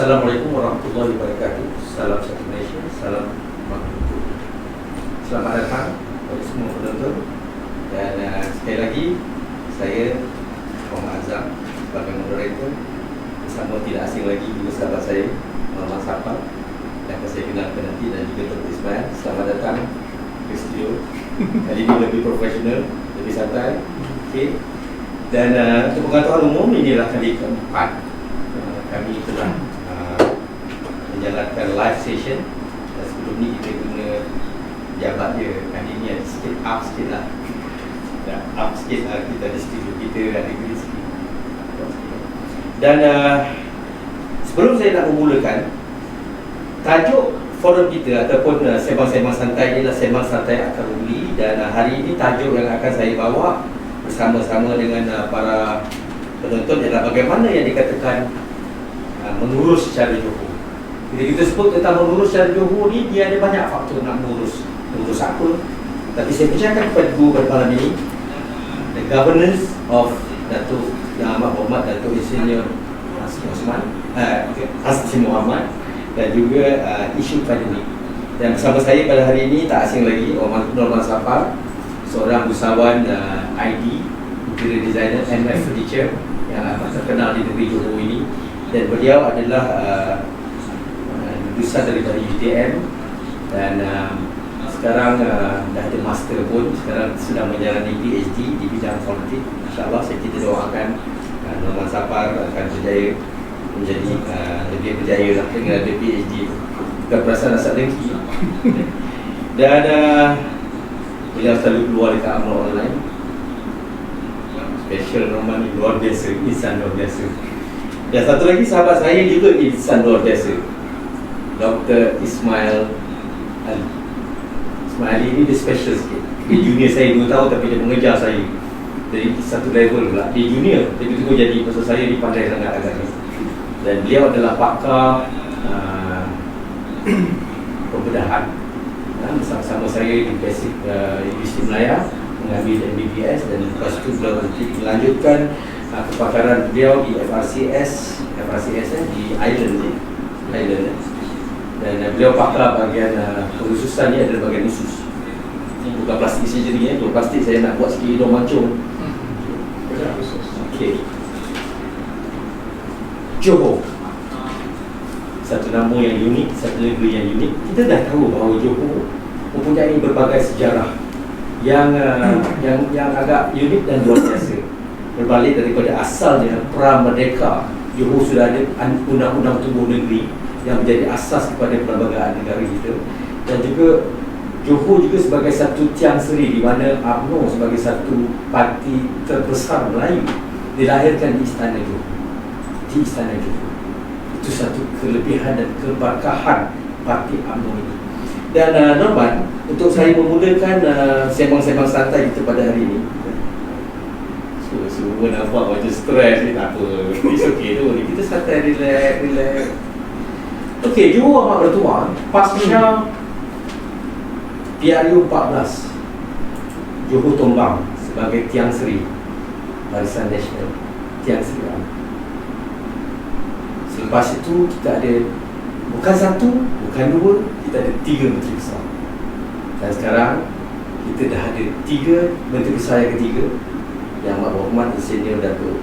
Assalamualaikum warahmatullahi wabarakatuh. Salam satu Malaysia, salam makhluk. Selamat datang kepada semua penonton. Dan sekali lagi, saya Muhammad Azam sebagai moderator bersama tidak asing lagi juga sahabat saya Muhammad Safar yang akan saya kenalkan nanti, dan juga Dr. Ismail. Selamat datang ke studio. Kali ini lebih profesional, lebih santai. Okay. Dan untuk pengetahuan umum, inilah kali keempat kami telah menjalankan live session. Dan sebelum ni kita guna jabat je. Kali ni ada sikit up sikit lah. Up sikit lah, kita ada studio kita, ada grid sikit. Dan sebelum saya nak memulakan, tajuk forum kita ataupun sembang-sembang santai ialah sembang santai akal buli. Dan hari ini tajuk yang akan saya bawa bersama-sama dengan para penonton adalah bagaimana yang dikatakan mengurus secara Johor. Bila kita sebut tentang mengurus secara Johor ni, dia ada banyak faktor nak mengurus. Mengurus apa? Tapi saya percayakan kepada guru pada malam ini, the governance of Datuk Yang Amat Berhormat Datuk Insinyur Hasni Muhammad, dan juga isu pandemik. Dan bersama saya pada hari ini tak asing lagi Norman Safar, seorang usahawan ID, interior designer, MF Furniture yang amat terkenal di negeri Johor ini. Dan beliau adalah lulusan daripada UTM, dan sekarang dah ada master pun, sekarang sedang menjalani PhD di bidang politik. InsyaAllah kita doakan Norman Safar akan berjaya menjadi lebih berjaya lah dengan ada PhD. Bukan perasaan rasa dengki. Dan beliau selalu keluar dekat Amal Online. Special Norman ni luar biasa, insan luar biasa. Dan satu lagi sahabat saya juga insan luar biasa, Dr. Ismail Ali. Ismail Ali ni dia special sikit. Dia junior saya 2 tahun tapi dia mengejar saya dari satu level pula. Dia junior tapi tu jadi pasal saya dipandai sangat agaknya. Dan beliau adalah pakar pembedahan bersama-sama saya di basic Universiti Melaya, mengambil MBBS, dan lepas itu beliau melanjutkan kepakaran beliau di FRCS di Ireland. Dan beliau pakar bahagian khususan ni adalah bahagian usus. Ini bukan plastik surgery. Kalau plastik saya nak buat sikit hidung mancung. Okey. Johor, satu nama yang unik, satu negeri yang unik. Kita dah tahu bahawa Johor mempunyai berbagai sejarah yang agak unik dan luar biasa. Berbalik daripada asalnya pra-merdeka, Johor sudah ada undang-undang tubuh negeri yang menjadi asas kepada perlembagaan negara kita. Dan juga Johor juga sebagai satu tiang seri di mana UMNO sebagai satu parti terbesar Melayu dilahirkan di Istana Johor. Di Istana Johor. Itu satu kelebihan dan keberkahan parti UMNO ini. Dan Norman, untuk saya memulakan sembang-sembang santai kita pada hari ini, semua nampak macam stres ni, tak apa. It's okay tu, kita santai, relax. Okey, Johor amat bertuah pasca PRU 14. Johor tumbang sebagai tiang seri Barisan Nasional, tiang seri. Selepas itu kita ada bukan 1, bukan 2, kita ada 3 menteri besar. Dan sekarang kita dah ada 3 menteri besar yang ketiga, Yang Amat Berhormat Insinyur Datuk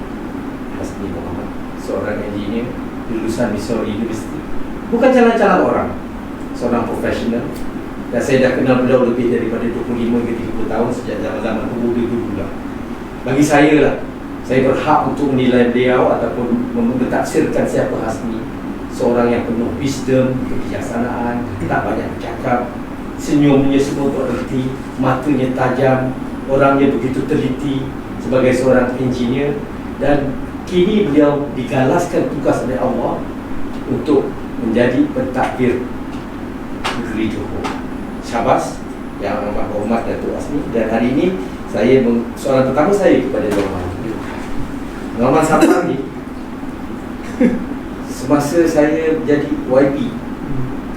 Hasni Muhammad, seorang engineer lulusan Missouri University. Bukan jalan-jalan orang, seorang profesional. Dan saya dah kenal beliau lebih daripada 25 ke 30 tahun sejak zaman-zaman muda dulu lah. Bagi saya lah, saya berhak untuk menilai beliau ataupun mentafsirkan siapa Hasni. Seorang yang penuh wisdom, kebijaksanaan, tak banyak bercakap, senyumnya semua bererti, matanya tajam, orangnya begitu teliti sebagai seorang engineer. Dan kini beliau digalaskan tugas oleh Allah untuk menjadi pentadbir negeri Johor. Syabas Yang Amat Berhormat Datuk Hasni. Dan hari ini saya soalan pertama saya kepada Norman Safar ni, semasa saya jadi YB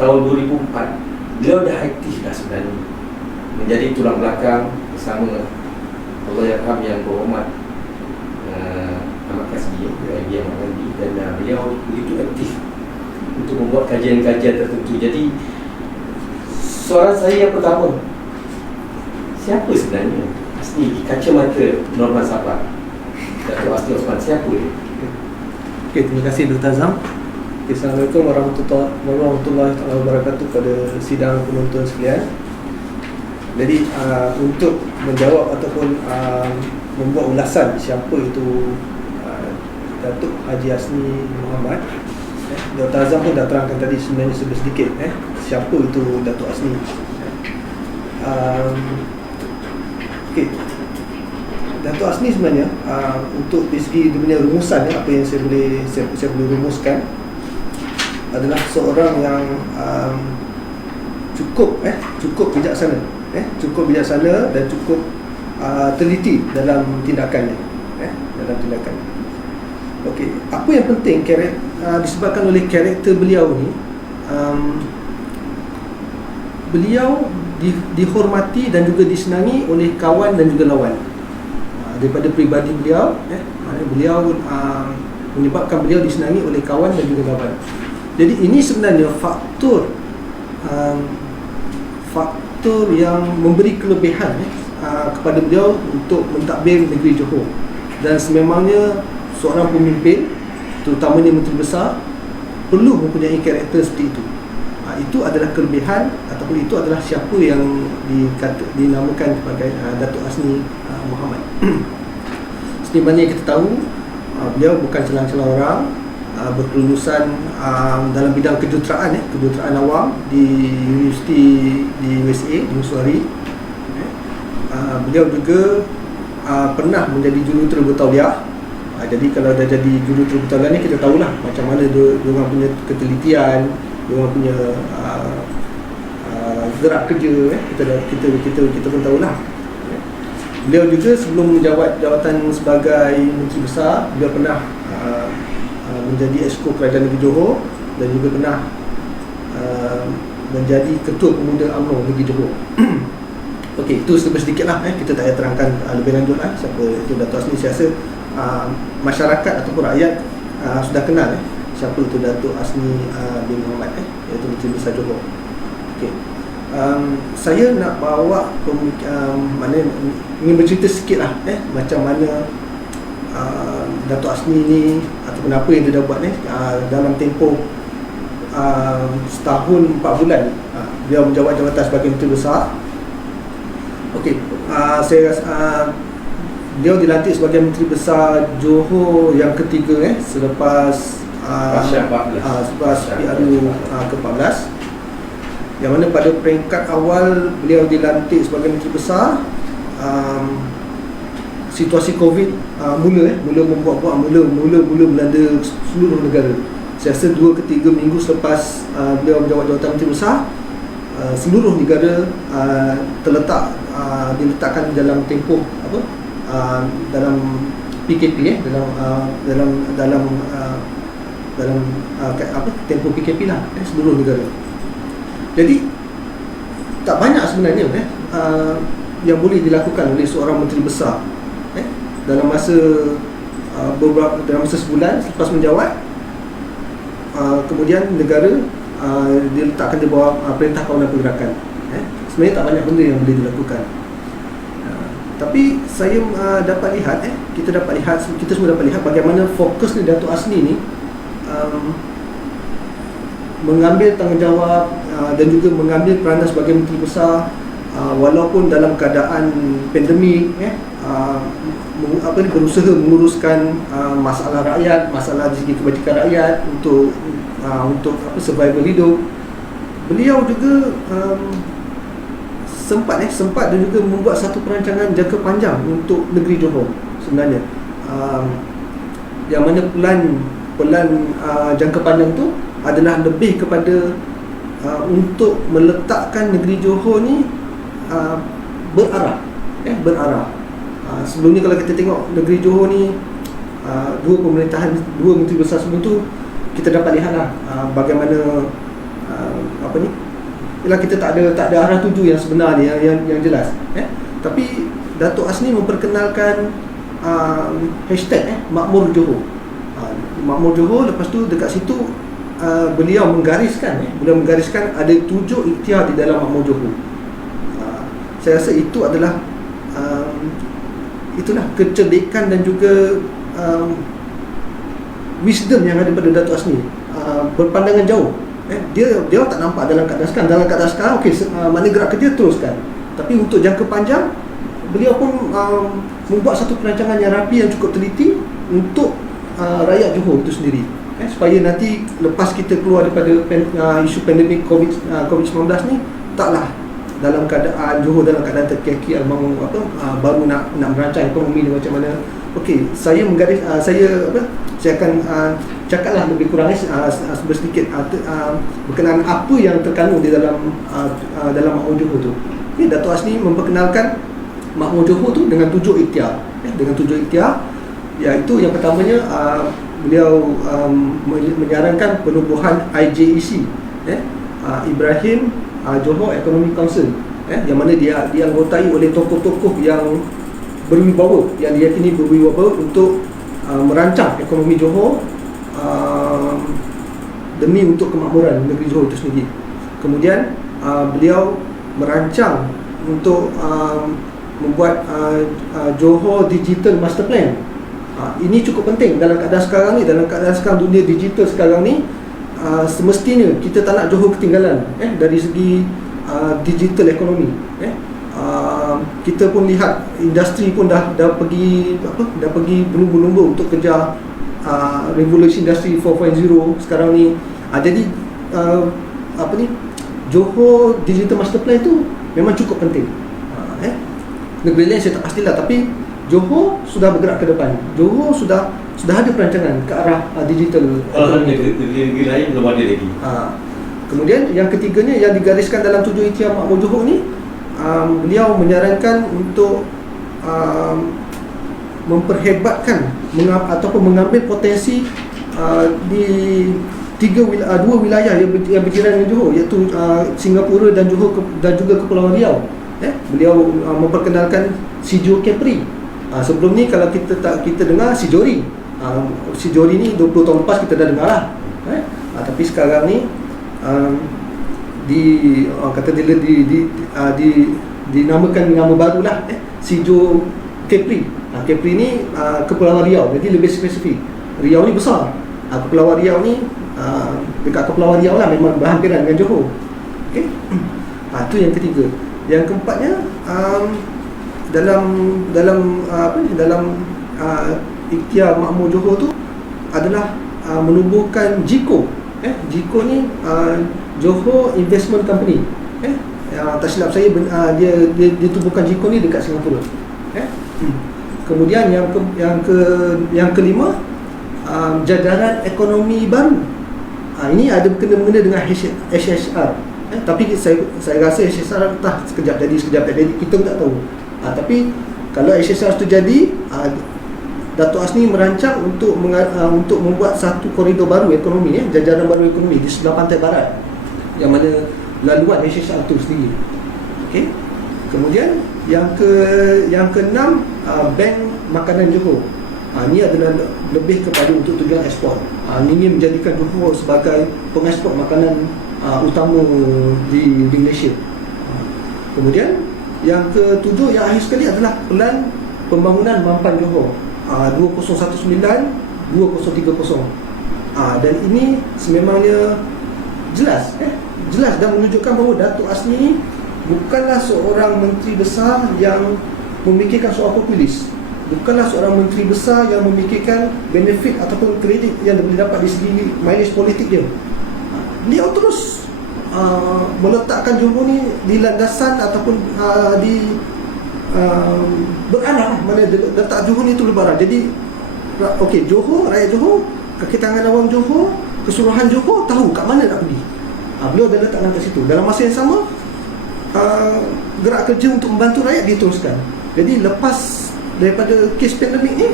tahun 2004, beliau dah aktif dah sebenarnya menjadi tulang belakang bersama Allahyarham Yang Berhormat Ahmad Kasbi, YB Ahmad Kasbi. Dan beliau begitu aktif untuk membuat kajian-kajian tertentu. Jadi soalan saya yang pertama, siapa sebenarnya asli kacamata Norman Sabah? Dato' Asni Osman, siapa dia? Okey, terima kasih Dr. Azam. Assalamualaikum warahmatullahi wabarakatuh pada sidang penonton sekalian. Jadi untuk menjawab ataupun membuat ulasan siapa itu Datuk Haji Asni Muhammad, Dr. Azam pun dah terangkan tadi sebenarnya sedikit siapa itu Datuk Asni. Okey, Datuk Asni sebenarnya untuk dari segi dia punya rumusan, apa yang saya boleh rumuskan adalah seorang yang cukup bijaksana, cukup bijaksana dan cukup teliti dalam tindakannya, Okey, apa yang penting disebabkan oleh karakter beliau ni, beliau dihormati dan juga disenangi oleh kawan dan juga lawan. Daripada peribadi beliau, beliau menyebabkan beliau disenangi oleh kawan dan juga lawan. Jadi ini sebenarnya faktor yang memberi kelebihan kepada beliau untuk mentadbir negeri Johor. Dan sememangnya seorang pemimpin, terutamanya Menteri Besar, perlu mempunyai karakter seperti itu. Itu adalah kelebihan ataupun itu adalah siapa yang dinamakan sebagai Datuk Asni Muhammad. Seperti mana yang kita tahu, beliau bukan celang-celang orang, berkelulusan dalam bidang kejuruteraan awam di universiti di USA, di Missouri. Beliau juga pernah menjadi jurutera bertauliah. Jadi kalau dah jadi jurutera bertauliah ni, kita tahulah macam mana dia orang punya ketelitian, dia orang punya gerak kerja, kita pun tahulah. Beliau juga sebelum menjawat jawatan sebagai Menteri Besar, beliau pernah menjadi Exco Kerajaan Negeri Johor dan juga pernah menjadi Ketua Pemuda UMNO Negeri Johor. Okey, itu sedikitlah, kita tak payah terangkan lebih lanjut siapa itu Datuk Asni. Saya rasa masyarakat ataupun rakyat sudah kenal siapa itu Datuk Asni bin Muhammad, iaitu Menteri Besar Johor. Okey, saya nak bawa ingin bercerita sikit lah macam mana Datuk Asni ni ataupun apa yang dia dah buat dalam tempoh setahun 4 bulan dia menjawat jawatan sebagai Menteri Besar. Okey, saya rasa dia dilantik sebagai Menteri Besar Johor yang ketiga selepas PRU ke-14, yang mana pada peringkat awal beliau dilantik sebagai Menteri Besar, situasi COVID mula membuat-buat, mula melanda seluruh negara. Saya rasa 2 ke 3 minggu selepas beliau menjawat jawatan Menteri Besar, seluruh negara diletakkan dalam tempoh dalam PKP, dalam tempoh PKP lah, seluruh negara. Jadi tak banyak sebenarnya yang boleh dilakukan oleh seorang Menteri Besar dalam masa sebulan selepas menjawat. Kemudian negara diletakkan di bawah Perintah Kawalan Pergerakan. Sebenarnya tak banyak benda yang boleh dilakukan. Tapi saya dapat lihat, kita semua dapat lihat bagaimana fokus ni Datuk Asni ni mengambil tanggungjawab dan juga mengambil peranan sebagai Menteri Besar, walaupun dalam keadaan pandemik, berusaha menguruskan masalah rakyat, masalah dari segi kebajikan rakyat untuk survival hidup. Beliau juga sempat dan juga membuat satu perancangan jangka panjang untuk negeri Johor sebenarnya, yang mana pelan jangka panjang tu adalah lebih kepada untuk meletakkan negeri Johor ni berarah. Sebelum ni kalau kita tengok negeri Johor ni, dua menteri besar sebelum tu, kita dapat lihatlah bagaimana ialah kita tak ada arah tuju yang sebenar ni, yang jelas. Tapi Datuk Asni memperkenalkan hashtag Makmur Johor. Makmur Johor, lepas tu dekat situ beliau menggariskan ada 7 ikhtiar di dalam Makmur Johor. Saya rasa itu adalah itulah kecerdikan dan juga wisdom yang ada pada Datuk Asni, berpandangan jauh. Dia tak nampak dalam keadaan sekarang okey, mana gerak kerja teruskan, tapi untuk jangka panjang beliau pun membuat satu perancangan yang rapi, yang cukup teliti untuk rakyat Johor itu sendiri, supaya nanti lepas kita keluar daripada isu pandemik COVID-19 ni, taklah dalam keadaan Johor dalam keadaan terkeki baru nak merancang ekonomi ni macam mana. Okey, saya akan cakaplah lebih kurang sedikit berkenaan apa yang terkandung di dalam Makmur Johor tu. Okay, Datuk Asni memperkenalkan Makmur Johor tu dengan 7 ikhtiar. Iaitu yang pertamanya, beliau menyarankan penubuhan IJEC, Ibrahim Johor Economic Council, yang mana dia dianggotai oleh tokoh-tokoh yang berwibawa, yang diyakini berwibawa untuk merancang ekonomi Johor demi untuk kemakmuran negeri Johor itu sendiri. Kemudian beliau merancang untuk membuat Johor Digital Master Plan. Ini cukup penting dalam keadaan sekarang ni, dalam keadaan sekarang dunia digital sekarang ni. Semestinya kita tak nak Johor ketinggalan dari segi digital ekonomi. Kita pun lihat industri pun dah pergi berlumba-lumba untuk kejar revolusi industri 4.0 sekarang ni. Jadi Johor Digital Master Plan tu memang cukup penting. Negeri lain saya tak pastilah, tapi Johor sudah bergerak ke depan. Johor sudah ada perancangan ke arah digital. Negeri lain belum ada lagi. Kemudian yang ketiganya yang digariskan dalam 7 ikhtiar Makmur Johor ni, beliau menyarankan untuk memperhebatkan ataupun mengambil potensi di 2 wilayah yang berjiran dengan Johor, iaitu Singapura dan Johor dan juga Kepulauan Riau. Beliau memperkenalkan Sijo Kepri. Sebelum ni kalau kita dengar Sijori. Sijori ni 20 tahun lepas kita dah dengar lah. Tapi sekarang ni dinamakan nama baru lah, Sijo Kepri. Kepri ni Kepulauan Riau, jadi lebih spesifik. Riau ni besar, Kepulauan Riau ni dekat Kepulauan Riau lah, memang berhampiran dengan Johor. Okay? Itu yang ketiga. Yang keempatnya, dalam ikhtiar Makmur Johor tu adalah menubuhkan JICO. JICO ni Johor Investment Company. Tak silap saya, dia tubuhkan JICO ni dekat Singapura. Kemudian yang kelima, jajaran ekonomi baru. Ini ada kena-mengena dengan HSR. Tapi saya rasa HSR entah sekejap jadi sekejap tak jadi, kita tak tahu. Tapi kalau HSR itu jadi, Datuk Asni merancang untuk membuat satu koridor baru ekonomi, jajaran baru ekonomi di sebelah pantai barat, yang mana laluan HSR itu sendiri. Okey. Kemudian yang keenam, Bank Makanan Johor. Ini adalah lebih kepada untuk tujuan ekspor. Ini menjadikan Johor sebagai pengekspor makanan utama di Malaysia. Kemudian yang ketujuh, yang akhir sekali, adalah Pelan Pembangunan Mampan Johor 2019-2030. Dan ini sememangnya jelas dan menunjukkan bahawa Datuk Asni bukanlah seorang menteri besar yang memikirkan soal populis, bukanlah seorang menteri besar yang memikirkan benefit ataupun kredit yang boleh dapat di segi mileage politik dia. Beliau terus meletakkan Johor ni di landasan ataupun berarah mana letak Johor ni tu berarah. Jadi okey, Johor, rakyat Johor, kaki tangan awam Johor, keseluruhan Johor tahu kat mana nak pergi. Beliau dah letak lantas situ. Dalam masa yang sama, gerak kerja untuk membantu rakyat diteruskan. Jadi lepas daripada kes pandemik ni,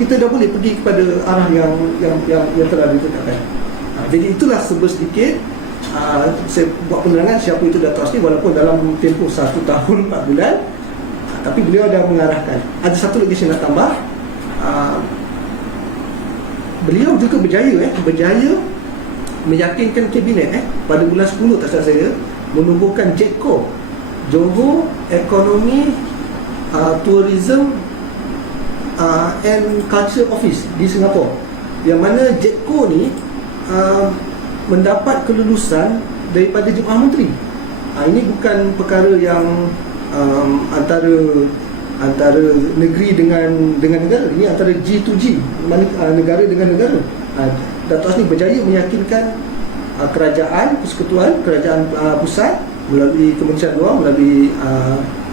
kita dah boleh pergi kepada arah yang telah ditetapkan. Jadi itulah sedikit saya buat penerangan siapa itu Datuk Asni, walaupun dalam tempoh 1 tahun 4 bulan, tapi beliau dah mengarahkan. Ada satu lagi saya nak tambah, beliau juga berjaya meyakinkan kabinet pada bulan 10 tak salah saya, menubuhkan JETCO, Johor Economy Tourism and Culture Office di Singapura, yang mana JETCO ni mendapat kelulusan daripada Jemaah Menteri. Ini bukan perkara yang antara negeri dengan negara. Ini antara G2G, negara dengan negara. Dato' Asni berjaya meyakinkan kerajaan persekutuan, kerajaan pusat melalui Kementerian Luar, melalui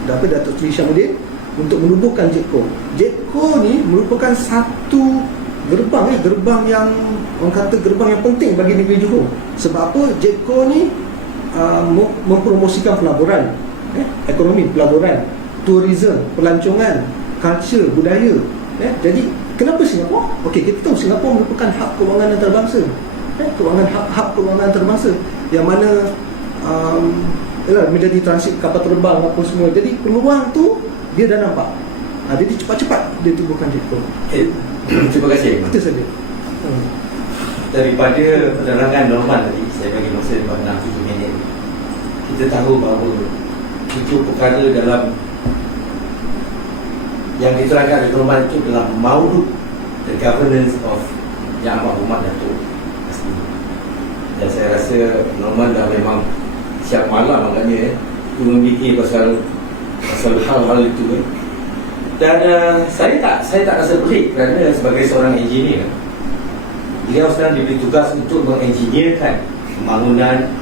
Dato' Seri Syamsuddin untuk menubuhkan JETCO. JETCO ni merupakan satu gerbang yang orang kata gerbang yang penting bagi negeri Johor. Sebab apa? JETCO ni mempromosikan pelaburan, ekonomi pelaburan, tourism, pelancongan, culture, budaya. Jadi kenapa Singapura? Okey, kita tahu Singapura merupakan hub kewangan antarabangsa. Hub kewangan antarabangsa yang mana menjadi transit kapal terbang apa semua. Jadi peluang tu dia dah nampak. Jadi cepat-cepat dia tubuhkan JETCO. Terima kasih. Itu saja. Daripada penerangan Norman tadi, saya bagi masa 6-7 minit. Kita tahu bahawa itu perkara dalam yang diterangkan oleh Norman itu adalah maudud the governance of Yang Amat Berhormat Dato' Asni. Dan saya rasa Norman dah memang siap malam agaknya memikir pasal hal-hal itu. Dan saya tak rasa pelik kerana sebagai seorang engineer, beliau sekarang diberi tugas untuk mengengineerkan pembangunan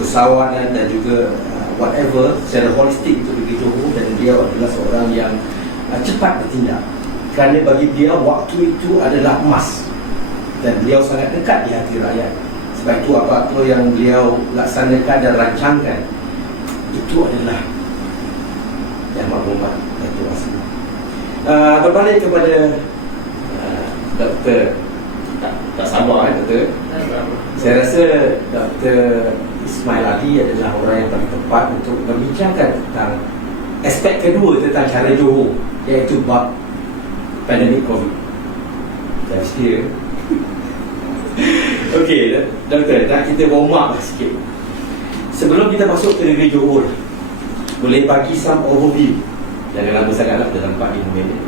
persawanan dan juga whatever secara holistik untuk negeri Johor. Dan beliau adalah seorang yang cepat bertindak kerana bagi beliau waktu itu adalah emas dan beliau sangat dekat di hati rakyat. Sebab itu apa-apa yang beliau laksanakan dan rancangkan itu adalah Yang Amat Berhormat Dato' Asni. Berbalik kepada Dr. Tak sabar Dr. Saya rasa Dr. Ismail Ali adalah orang yang paling tepat untuk membincangkan tentang aspek kedua tentang cara Johor, iaitu bab pandemik COVID. Saya sedia. Okey, Doktor, nak kita warm up sikit. Sebelum kita masuk ke negeri Johor, boleh bagi some overview, jangan lama sangatlah, dalam 4-5 minit,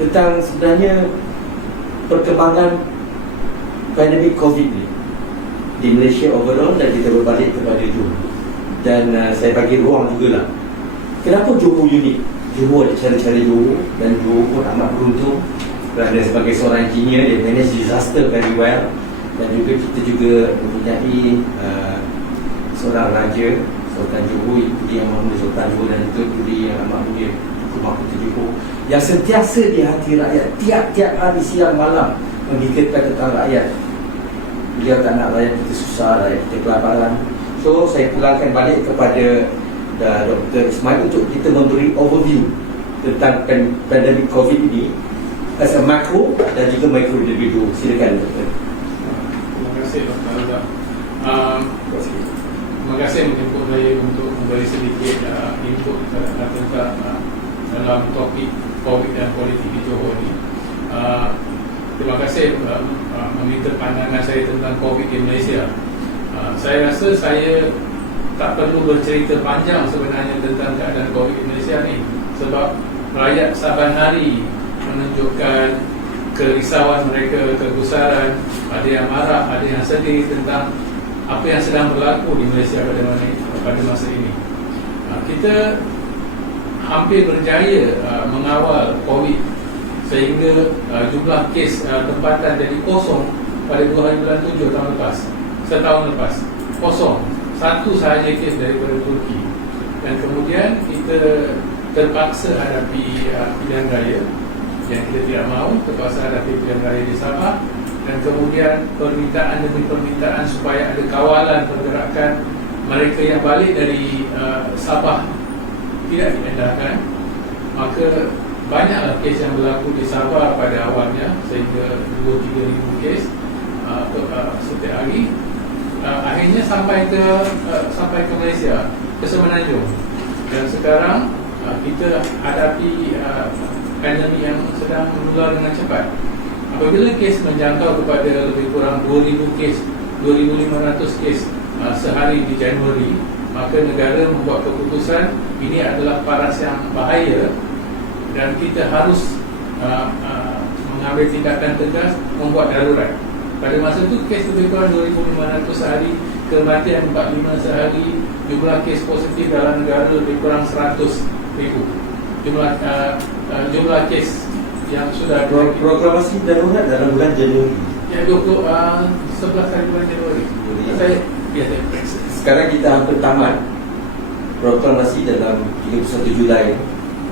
tentang sebenarnya perkembangan pandemik COVID ni di Malaysia overall, dan kita berbalik kepada Johor. Dan saya bagi ruang jugalah, kenapa Johor unik? Johor ada cara-cara Johor, dan Johor pun amat beruntung kerana sebagai seorang engineer dia manage disaster very well. Dan juga kita juga mempunyai seorang raja, Sultan Johor, Yang Amat Mulia Sultan Johor, dan Tun Yang Amat Mulia Tunku Mahkota Johor, yang sentiasa di hati rakyat tiap-tiap hari siang malam memikirkan tentang rakyat. Beliau tak nak rakyat kita susah, rakyat kita kelaparan. So saya pulangkan balik kepada Dr. Ismail untuk kita memberi overview tentang pandemik COVID ini as a macro dan juga micro individu. Silakan Dr. Terima kasih Dr. Alda. Terima kasih menjemput saya untuk memberi sedikit input tentang dalam topik COVID dan politik di Johor ini. Terima kasih meminta pandangan saya tentang COVID di Malaysia. Saya rasa saya tak perlu bercerita panjang sebenarnya tentang keadaan COVID di Malaysia ni, sebab rakyat saban hari menunjukkan kerisauan mereka, kegusaran, ada yang marah, ada yang sedih tentang apa yang sedang berlaku di Malaysia pada masa ini. Kita hampir berjaya mengawal COVID sehingga jumlah kes tempatan jadi kosong pada 2 hari bulan 7 tahun lepas, setahun lepas, kosong. Satu sahaja kes daripada Turki. Dan kemudian kita terpaksa hadapi pilihan raya yang kita tidak mahu, terpaksa hadapi pilihan raya di Sabah. Dan kemudian permintaan demi permintaan supaya ada kawalan pergerakan mereka yang balik dari Sabah tidak dipindahkan. Maka banyaklah kes yang berlaku di Sabah pada awalnya, sehingga 2-3 ribu kes setiap hari. Akhirnya sampai ke Malaysia, ke Semenanjung. Dan sekarang kita hadapi pandemik yang sedang menular dengan cepat. Apabila kes menjangkau kepada lebih kurang 2,000 kes, 2,500 kes sehari di Januari, maka negara membuat keputusan ini adalah paras yang bahaya dan kita harus mengambil tindakan tegas, membuat darurat. Pada masa itu kes lebih kurang 2,500 sehari, kematian 45 sehari, jumlah kes positif dalam negara lebih kurang 100,000. Jumlah kes yang sudah proklamasi darurat dalam bulan Januari. Ya, 11 hari bulan Januari. Sekarang kita hampir tamat proklamasi dalam 31 Julai.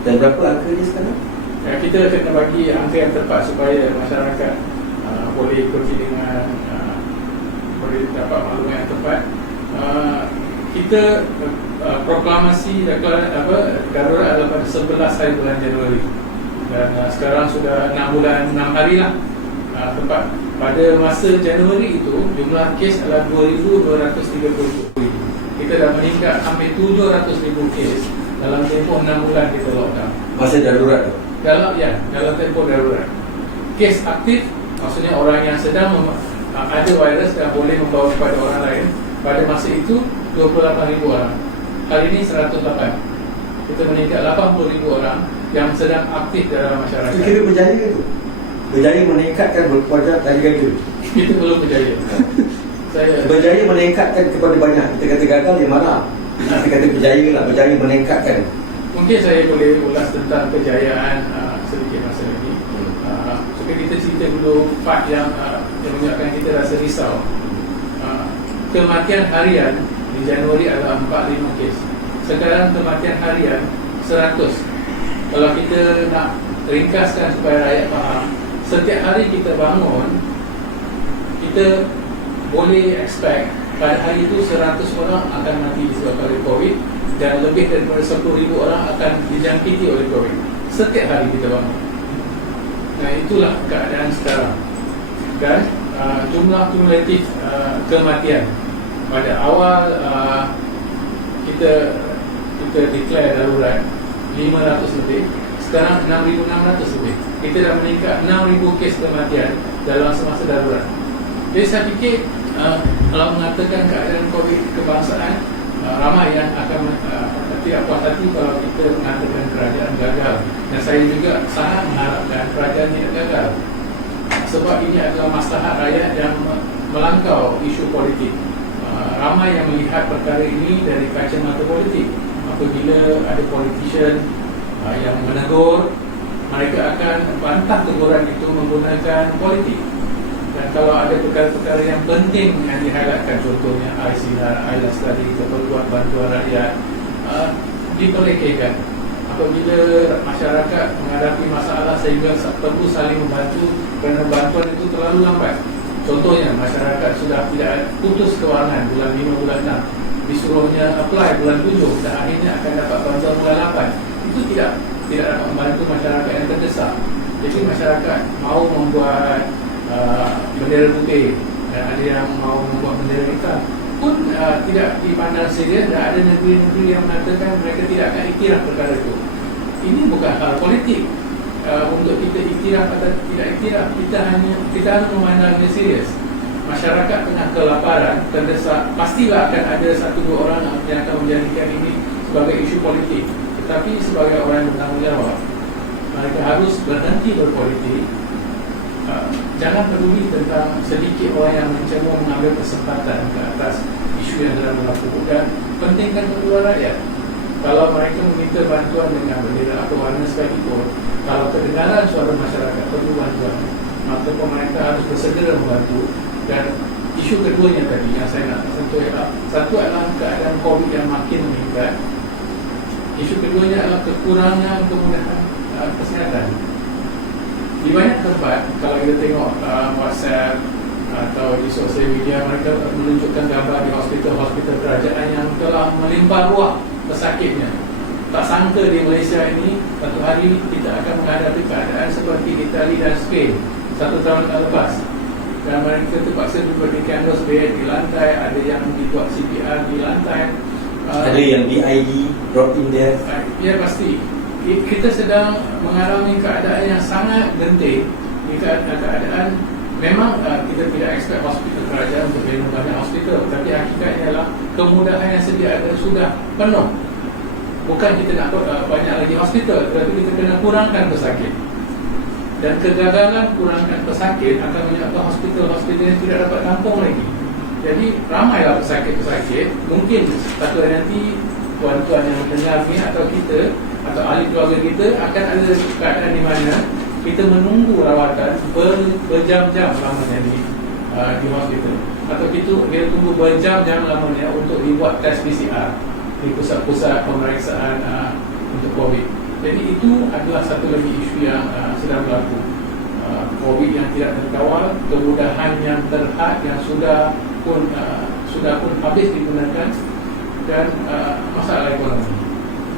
Dan berapa angka dia sekarang? Ya, kita kena bagi angka yang tepat supaya masyarakat boleh ikuti dengan boleh dapat maklumat yang tepat. Kita proklamasi darurat adalah pada 11 hari bulan Januari. Dan sekarang sudah 6 bulan 6 hari lah tepat. Pada masa Januari itu jumlah kes adalah 2,230. Kita dah meningkat hampir 700,000 kes dalam tempoh 6 bulan kita lockdown. Masa darurat tu? Dalam tempoh darurat. Kes aktif maksudnya orang yang sedang ada virus dan boleh membawa kepada orang lain. Pada masa itu 28,000 orang. Kali ini 108. Kita meningkat 80,000 orang yang sedang aktif dalam masyarakat. Itu kira berjaya tu? Berjaya meningkatkan berkuasa tadi ganda? Itu belum berjaya. Berjaya meningkatkan kepada banyak. Kita kata gagal, dia marah. Kita kata berjaya lah, berjaya meningkatkan. Mungkin saya boleh ulas tentang kejayaan sedikit masa lagi. Supaya kita cerita dulu part yang menyebabkan kita rasa risau. Kematian harian di Januari adalah 45 kes. Sekarang kematian harian 100. Kalau kita nak ringkaskan supaya rakyat faham, setiap hari kita bangun, kita boleh expect pada hari itu 100 orang akan mati disebabkan oleh COVID dan lebih daripada 10,000 orang akan dijangkiti oleh COVID. Setiap hari kita bangun. Nah, itulah keadaan sekarang. Dan jumlah kumulatif kematian pada awal kita declare darurat 500 lebih, sekarang 6,600 lebih. Kita dah meningkat 6,000 kes kematian dalam semasa darurat. Jadi saya fikir kalau mengatakan keadaan COVID kebangsaan, ramai yang akan tidak puas hati kalau kita mengatakan kerajaan gagal. Dan saya juga sangat mengharapkan kerajaan tidak gagal, sebab ini adalah maslahat rakyat yang melangkau isu politik. Ramai yang melihat perkara ini dari kacamata politik. Apabila ada politician yang menegur, mereka akan bantah teguran itu menggunakan politik. Dan kalau ada perkara-perkara yang penting yang dihighlightkan, contohnya ICR, ILAS tadi, keperluan bantuan rakyat, dipelekehkan. Apabila masyarakat menghadapi masalah sehingga perlu saling membantu kerana bantuan itu terlalu lambat. Contohnya masyarakat sudah tidak putus kewangan bulan 5, bulan 6, disuruhnya apply bulan 7 dan akhirnya akan dapat bantuan bulan 8. Itu tidak dapat membantu masyarakat yang terdesak. Jadi masyarakat mau membuat bendera putih dan ada yang mau membuat bendera hitam pun tidak dipandang serius, dan ada negeri-negeri yang mengatakan mereka tidak akan iktiraf perkara itu. Ini bukan hal politik. Untuk kita iktiraf atau tidak iktiraf, kita harus memandangnya serius. Masyarakat tengah kelaparan, terdesak, pastilah akan ada 1-2 orang yang akan menjadikan ini sebagai isu politik. Tetapi sebagai orang yang bertanggungjawab, mereka harus berhenti berpolitik. Jangan peduli tentang sedikit orang yang mencoba mengambil kesempatan ke atas isu yang sedang berlaku, dan pentingkan kedua rakyat. Kalau mereka meminta bantuan dengan bendera atau warna sekalipun, kalau kedengaran suara masyarakat perlu bantuan, maka pemerintah harus bersegera membantu. Dan isu keduanya tadi yang saya nak sentuh ialah, satu adalah keadaan COVID yang makin meningkat. Isu keduanya adalah kekurangan kemudahan kesihatan. Di banyak tempat, kalau kita tengok WhatsApp atau di sosial media, mereka menunjukkan gambar di hospital-hospital kerajaan yang telah melimpah ruah pesakitnya. Tak sangka di Malaysia ini, satu hari kita akan menghadapi keadaan seperti Itali dan Spain 1 tahun lepas. Dan mereka terpaksa duduk di canvas bed di lantai, ada yang dibuat CPR di lantai, ada yang BID, drop in death. Ya pasti. Kita sedang mengalami keadaan yang sangat genting, di di keadaan memang kita tidak expect hospital kerajaan untuk bina banyak hospital, tapi hakikatnya adalah kemudahan yang sedia ada sudah penuh. Bukan kita nak banyak lagi hospital, tetapi kita kena kurangkan pesakit. Dan kegagalan kurangkan pesakit akan menyebabkan hospital-hospital yang tidak dapat tampung lagi. Jadi ramailah pesakit-pesakit. Mungkin satu hari nanti tuan-tuan yang mendengar ni atau kita atau ahli keluarga kita akan ada keadaan di mana kita menunggu rawatan berjam-jam lamanya di hospital, atau kita tunggu berjam-jam lamanya untuk dibuat tes PCR di pusat-pusat pemeriksaan untuk COVID. Jadi itu adalah satu lagi isu yang sedang berlaku. COVID yang tidak terkawal, kemudahan yang terhad yang sudah pun habis digunakan, dan masalah ekonomi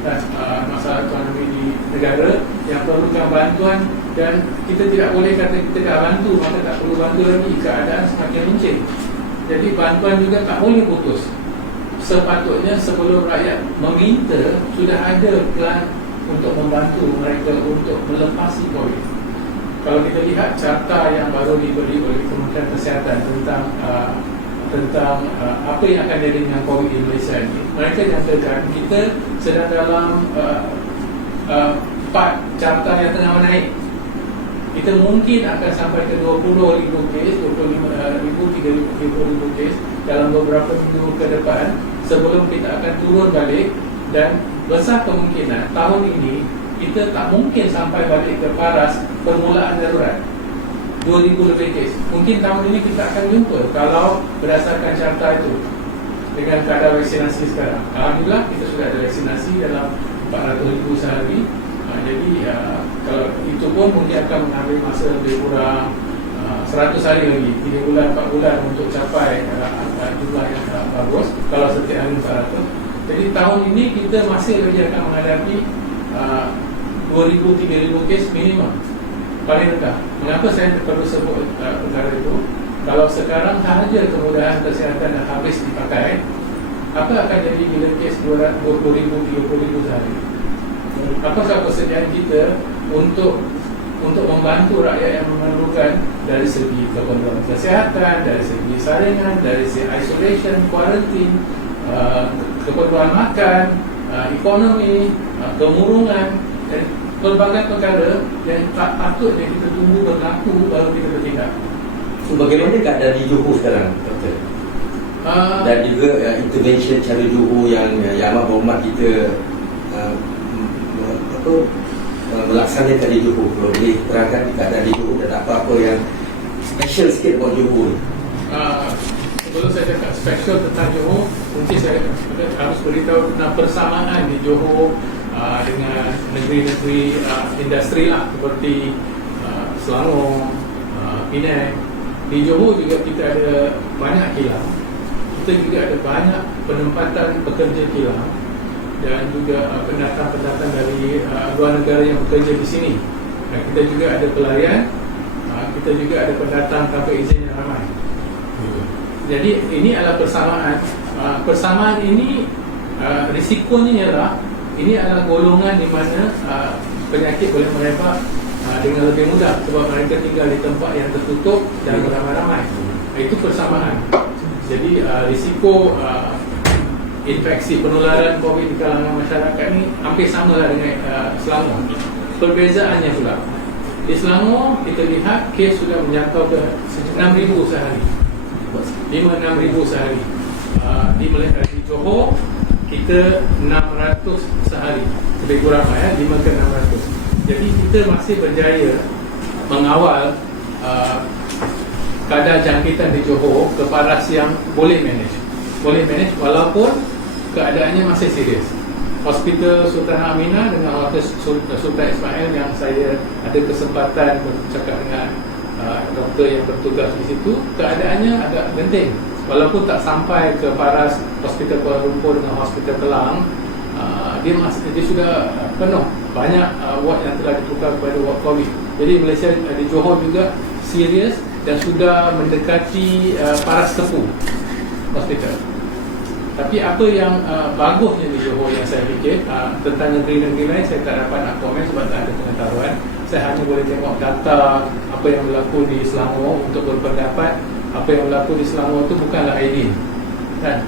dan masalah ekonomi di negara yang perlukan bantuan, dan kita tidak boleh kata kita dah bantu maka tak perlu bantu lagi. Keadaan semakin runcing, jadi bantuan juga tak boleh putus. Sepatutnya sebelum rakyat meminta, sudah ada plan untuk membantu mereka untuk melepasi COVID. Kalau kita lihat carta yang baru diberi oleh Kementerian Kesihatan tentang apa yang akan jadi dengan COVID di Malaysia ini, mereka nyatakan kita sedang dalam part carta yang tengah menaik. Kita mungkin akan sampai ke 20,000 kes, 25,000, 30,000 kes dalam beberapa minggu ke depan sebelum kita akan turun balik, dan besar kemungkinan tahun ini kita tak mungkin sampai balik ke paras permulaan darurat 2,000 lebih kes. Mungkin tahun ini kita akan jumpa kalau berdasarkan carta itu dengan kadar vaksinasi sekarang. Alhamdulillah kita sudah ada vaksinasi dalam 400,000 sehari. Jadi kalau itu pun mungkin akan mengambil masa lebih kurang 100 hari lagi, 3 bulan 4 bulan untuk capai jumlah yang bagus kalau setiap hari 400. Jadi tahun ini kita masih lagi akan menghadapi 2,000-3,000 kes minimum paling rendah. Mengapa saya perlu sebut perkara itu? Kalau sekarang sahaja kemudahan kesihatan dah habis dipakai, apa akan jadi bila kes 20,000-30,000 sehari? Apakah persediaan kita untuk membantu rakyat yang memerlukan dari segi keperluan kesihatan, dari segi saringan, dari segi isolation, quarantine, keperluan makan, ekonomi, kemurungan, dan pelbagai perkara yang tak patutnya kita tunggu berlaku baru kita bertindak. So, bagaimana keadaan di Johor sekarang, Doktor? Dan juga intervention cara Johor yang amat berhormat kita melaksanakan di Johor. Kalau boleh terangkan keadaan di Johor dan apa-apa yang special sikit buat Johor. Sebelum saya cakap special tentang Johor, mungkin saya harus beritahu tentang persamaan di Johor dengan negeri-negeri industri lah, seperti Selangor, Penang. Di Johor juga kita ada banyak kilang. Kita juga ada banyak penempatan pekerja kilang dan juga pendatang-pendatang dari luar negara yang bekerja di sini. Kita juga ada pelarian, kita juga ada pendatang tanpa izin yang ramai. Jadi ini adalah persamaan. Persamaan ini risikonya ialah ini adalah golongan di mana penyakit boleh merebak dengan lebih mudah sebab mereka tinggal di tempat yang tertutup dan beramai-ramai. Itu persamaan. Jadi risiko infeksi penularan COVID di kalangan masyarakat ni hampir sama lah dengan Selangor. Perbezaannya pula, di Selangor kita lihat kes sudah menjangkau ke 6,000 sehari, 5-6,000 sehari. Di Johor kita 600 sehari, lebih kurang 5 ke 600. Jadi kita masih berjaya mengawal kadar jangkitan di Johor ke paras yang boleh manage walaupun keadaannya masih serius. Hospital Sultan Aminah dengan Hospital Sultan Ismail yang saya ada kesempatan bercakap dengan doktor yang bertugas di situ, keadaannya agak genting walaupun tak sampai ke paras Hospital Kuala Lumpur dengan Hospital Kelang. Dia sudah penuh, banyak ward yang telah ditukar kepada ward COVID. Jadi Malaysia di Johor juga serius dan sudah mendekati paras tepu hospital. Tapi apa yang bagusnya di Johor yang saya fikir tentang negeri-negeri lain saya tak dapat nak komen sebab tak ada pengetahuan. saya hanya boleh tengok data apa yang berlaku di Selangor untuk berpendapat. Apa yang berlaku di Selangor itu bukanlah ideal kan.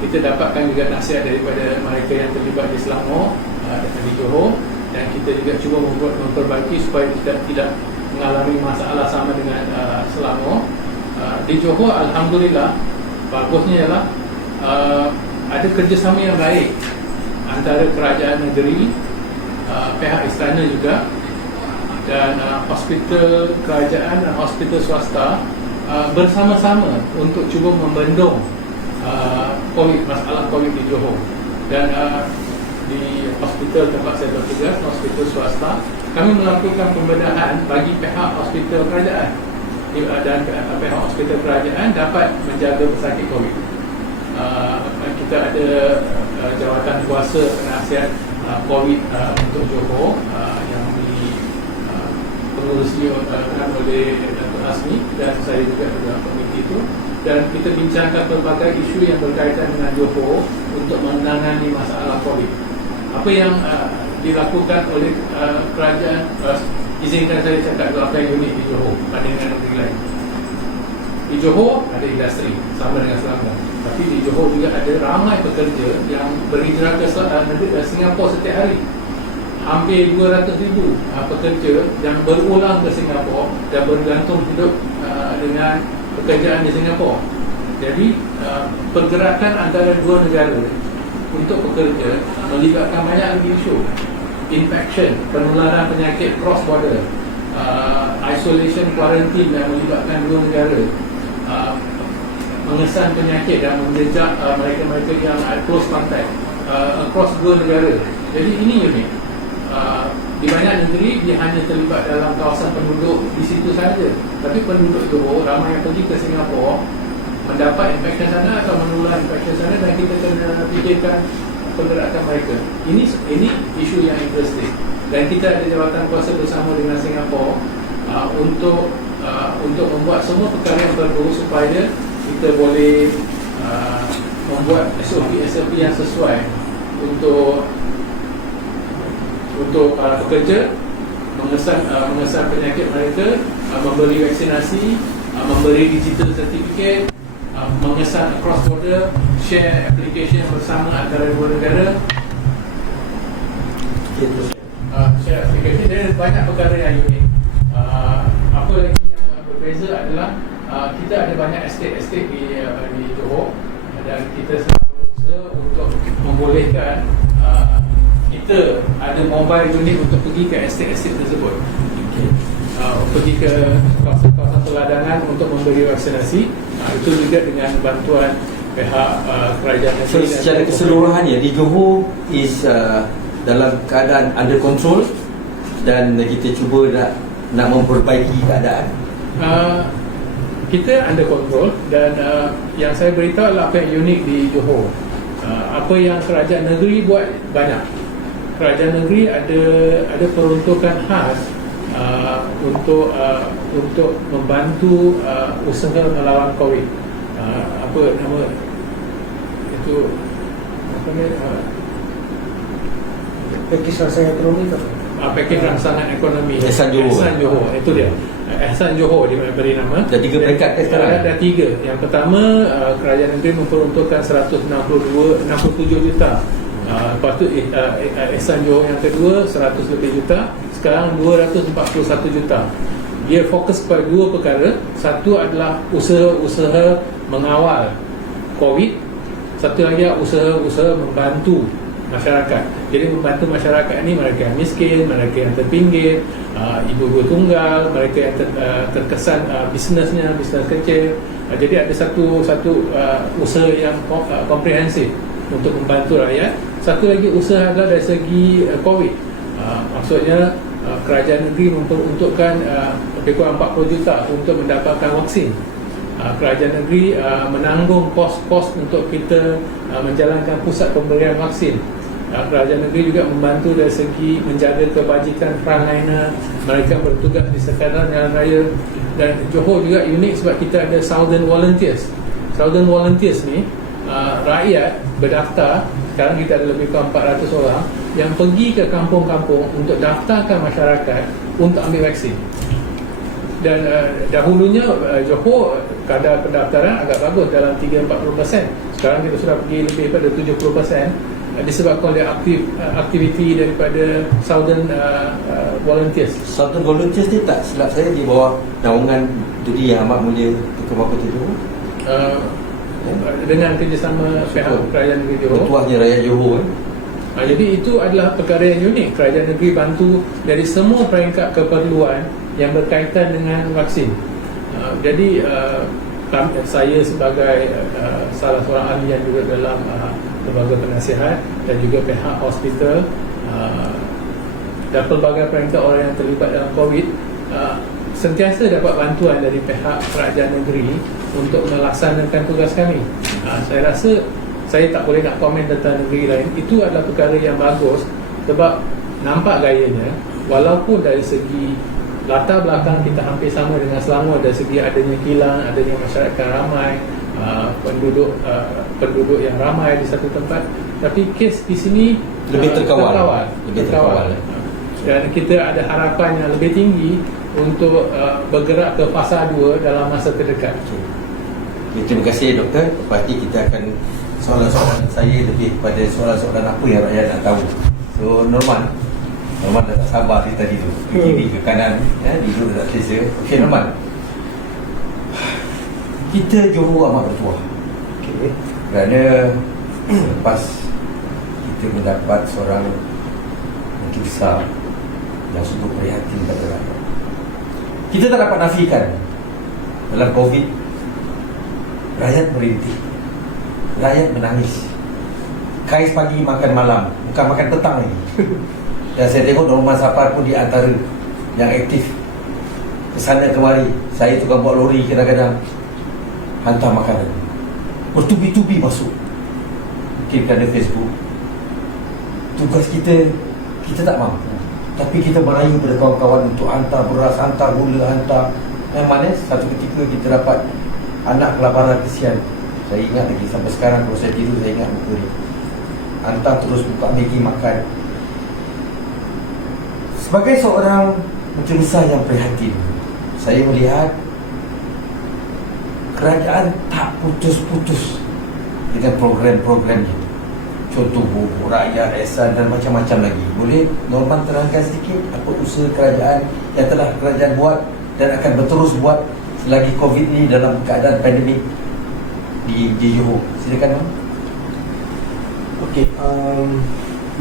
Kita dapatkan juga nasihat daripada mereka yang terlibat di Selangor dan di Johor, dan kita juga cuba memperbaiki supaya kita tidak mengalami masalah sama dengan Selangor. Di Johor alhamdulillah bagusnya ialah ada kerjasama yang baik antara kerajaan negeri, pihak istana juga, dan hospital kerajaan dan hospital swasta bersama-sama untuk cuba membendung masalah COVID di Johor. Dan di hospital tempat saya bertugas, hospital swasta, kami melakukan pembedahan bagi pihak hospital kerajaan, dan pihak hospital kerajaan dapat menjaga pesakit COVID. Kita ada jawatan kuasa penasihat COVID untuk Johor yang pengurusi oleh Datuk Azmi, dan saya juga dalam komiti itu, dan kita bincangkan pelbagai isu yang berkaitan dengan Johor untuk menangani masalah COVID. Apa yang dilakukan oleh kerajaan, izinkan saya cakap apa yang unik di Johor berbanding dengan negeri lain. Di Johor ada industri sama dengan Selangor, tapi di Johor juga ada ramai pekerja yang berhijrah ke Singapura setiap hari. Hampir 200,000 pekerja yang berulang ke Singapura dan bergantung hidup dengan pekerjaan di Singapura. Jadi pergerakan antara dua negara untuk bekerja melibatkan banyak lagi isu: infection, penularan penyakit cross border, isolation, quarantine yang melibatkan dua negara, mengesan penyakit dan menjejak mereka-mereka yang close contact across dua negara. Jadi ini unik. Di banyak negeri dia hanya terlibat dalam kawasan penduduk di situ saja, tapi penduduk Johor ramai yang pergi ke Singapura mendapat infection sana atau menular infection sana, dan kita kena fikirkan pergerakan mereka. Ini isu yang interesting, dan kita ada jawatan kuasa bersama dengan Singapura untuk membuat semua perkara yang perlu supaya kita boleh membuat SOP yang sesuai untuk pekerja, mengesan penyakit mereka, memberi vaksinasi, memberi digital certificate, mengesan across border, share application bersama antara dua negara, share application. Dan banyak perkara yang unik. Apa lagi yang berbeza adalah kita ada banyak estate di Johor, dan kita sedang berusaha untuk membolehkan kita ada mobile unit untuk pergi ke estate tersebut, pergi ke kawasan-kawasan teladangan untuk memberi vaksinasi. Itu juga dengan bantuan pihak kerajaan negeri. So, secara keseluruhannya di Johor is dalam keadaan under control, dan kita cuba nak memperbaiki keadaan. Kita under control, dan yang saya beritahu adalah apa yang unik di Johor. Apa yang kerajaan negeri buat banyak. Kerajaan negeri ada peruntukan khas untuk membantu usaha melawan COVID. Apa nama itu? Pakej rangsangan ekonomi tak? Pakej rangsangan ekonomi Ehsan Johor. Itu dia. Ehsan Johor dia beri nama. Ada 3 peringkat sekarang. Ada 3. Yang pertama, kerajaan negeri memperuntukkan 167 juta. Lepas tu Ehsan Johor yang kedua 100 lebih juta. Sekarang 241 juta. Dia fokus pada 2 perkara. Satu adalah usaha-usaha mengawal COVID. Satu lagi usaha-usaha membantu masyarakat. Jadi membantu masyarakat ini mereka yang miskin, mereka yang terpinggir, ibu-ibu tunggal, mereka yang terkesan bisnes kecil. Jadi ada satu usaha yang komprehensif untuk membantu rakyat. Satu lagi usaha adalah dari segi COVID. Maksudnya kerajaan negeri memperuntukkan lebih kurang 40 juta untuk mendapatkan vaksin. Kerajaan negeri menanggung kos-kos untuk kita menjalankan pusat pemberian vaksin. Kerajaan negeri juga membantu dari segi menjaga kebajikan frontliner, mereka bertugas di sekadar jalan raya. Dan Johor juga unik sebab kita ada Southern Volunteers. Southern Volunteers ni rakyat berdaftar. Sekarang kita ada lebih kurang 400 orang. yang pergi ke kampung-kampung untuk daftarkan masyarakat untuk ambil vaksin. Dan dahulunya Johor kadar pendaftaran agak bagus dalam 3-40%. Sekarang kita sudah pergi lebih pada 70%, disebabkan oleh aktiviti daripada Southern Volunteers. Southern Volunteers ni tak silap saya di bawah naungan Dudi Yang Amat Mulia Tuan Mahkota Johor, dengan kerjasama pihak kerajaan negeri Johor. Ketuanya rakyat Johor Jadi itu adalah perkara yang unik. Kerajaan negeri bantu dari semua peringkat keperluan yang berkaitan dengan vaksin. Jadi saya sebagai salah seorang ahli yang juga dalam lembaga penasihat dan juga pihak hospital dan pelbagai peringkat orang yang terlibat dalam COVID, sentiasa dapat bantuan dari pihak kerajaan negeri untuk melaksanakan tugas kami. Saya rasa saya tak boleh nak komen tentang negeri lain. Itu adalah perkara yang bagus sebab nampak gayanya, walaupun dari segi latar belakang kita hampir sama dengan Selangor, dari segi adanya kilang, adanya masyarakat ramai, penduduk yang ramai di satu tempat, tapi kes di sini lebih terkawal. Dan kita ada harapan yang lebih tinggi untuk bergerak ke fasa 2 dalam masa terdekat. Terima kasih doktor. Lepas ni kita akan soalan-soalan saya lebih kepada soalan-soalan apa yang rakyat nak tahu. So Norman dah tak sabar dari tadi tu, ke kiri ke kanan, duduk tak selesa. Okey Norman, kita Johor amat bertuah. Kerana lepas kita mendapat seorang menteri besar yang sungguh prihatin pada rakyat, kita tak dapat nafikan dalam COVID rakyat merintih, rakyat menangis. Kais pagi makan malam, bukan makan petang lagi. Dan saya tengok Norman Sapar pun di antara yang aktif kesana kemari. Saya tukang bawa lori kadang-kadang hantar makanan, bertubi-tubi masuk. Mungkin kerana Facebook. Tugas kita tak mampu, tapi kita merayu pada kawan-kawan untuk hantar beras, hantar gula, hantar yang mana satu ketika kita dapat anak kelaparan kesian. Saya ingat lagi sampai sekarang, kalau saya tidur saya ingat muka dia. Hantar terus buka Maggi makan. Sebagai seorang menteri besar yang prihatin, saya melihat kerajaan tak putus-putus dengan program-programnya. Contoh buku rakyat, ehsan dan macam-macam lagi. Boleh Norman terangkan sedikit apa usaha kerajaan yang telah kerajaan buat dan akan berterus buat selagi COVID ni dalam keadaan pandemik di Johor? Silakan Norman. Okey,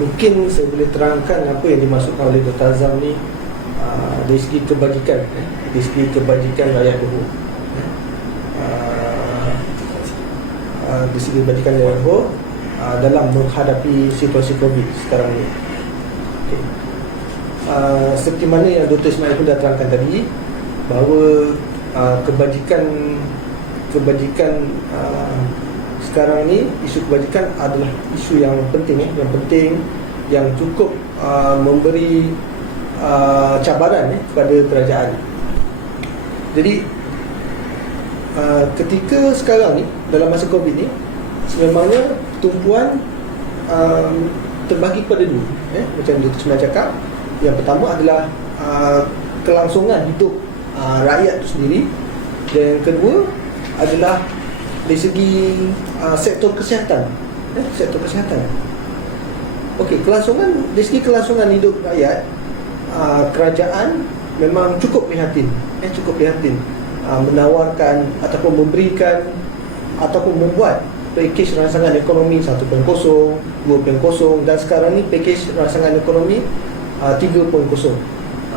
mungkin saya boleh terangkan apa yang dimaksudkan oleh Dr. Azam ni dari segi kebajikan, dari segi kebajikan rakyat Johor. Dari segi kebajikan rakyat Johor dalam menghadapi situasi COVID sekarang ni. Okay. Seperti mana yang Dr. Ismail pun dah terangkan tadi, bahawa kebajikan sekarang ni, isu kebajikan adalah isu yang penting, yang cukup memberi cabaran kepada kerajaan. Jadi ketika sekarang ni dalam masa COVID ni, sememangnya tumpuan terbagi pada dua, macam Dr. Ismail cakap. Yang pertama adalah kelangsungan hidup rakyat itu sendiri, dan yang kedua adalah dari segi sektor kesihatan. Sektor kesihatan. Okey, dari segi kelangsungan hidup rakyat, kerajaan memang cukup prihatin, menawarkan ataupun memberikan ataupun membuat pakej rangsangan ekonomi 1.0, 2.0, dan sekarang ni pakej rangsangan ekonomi 3.0.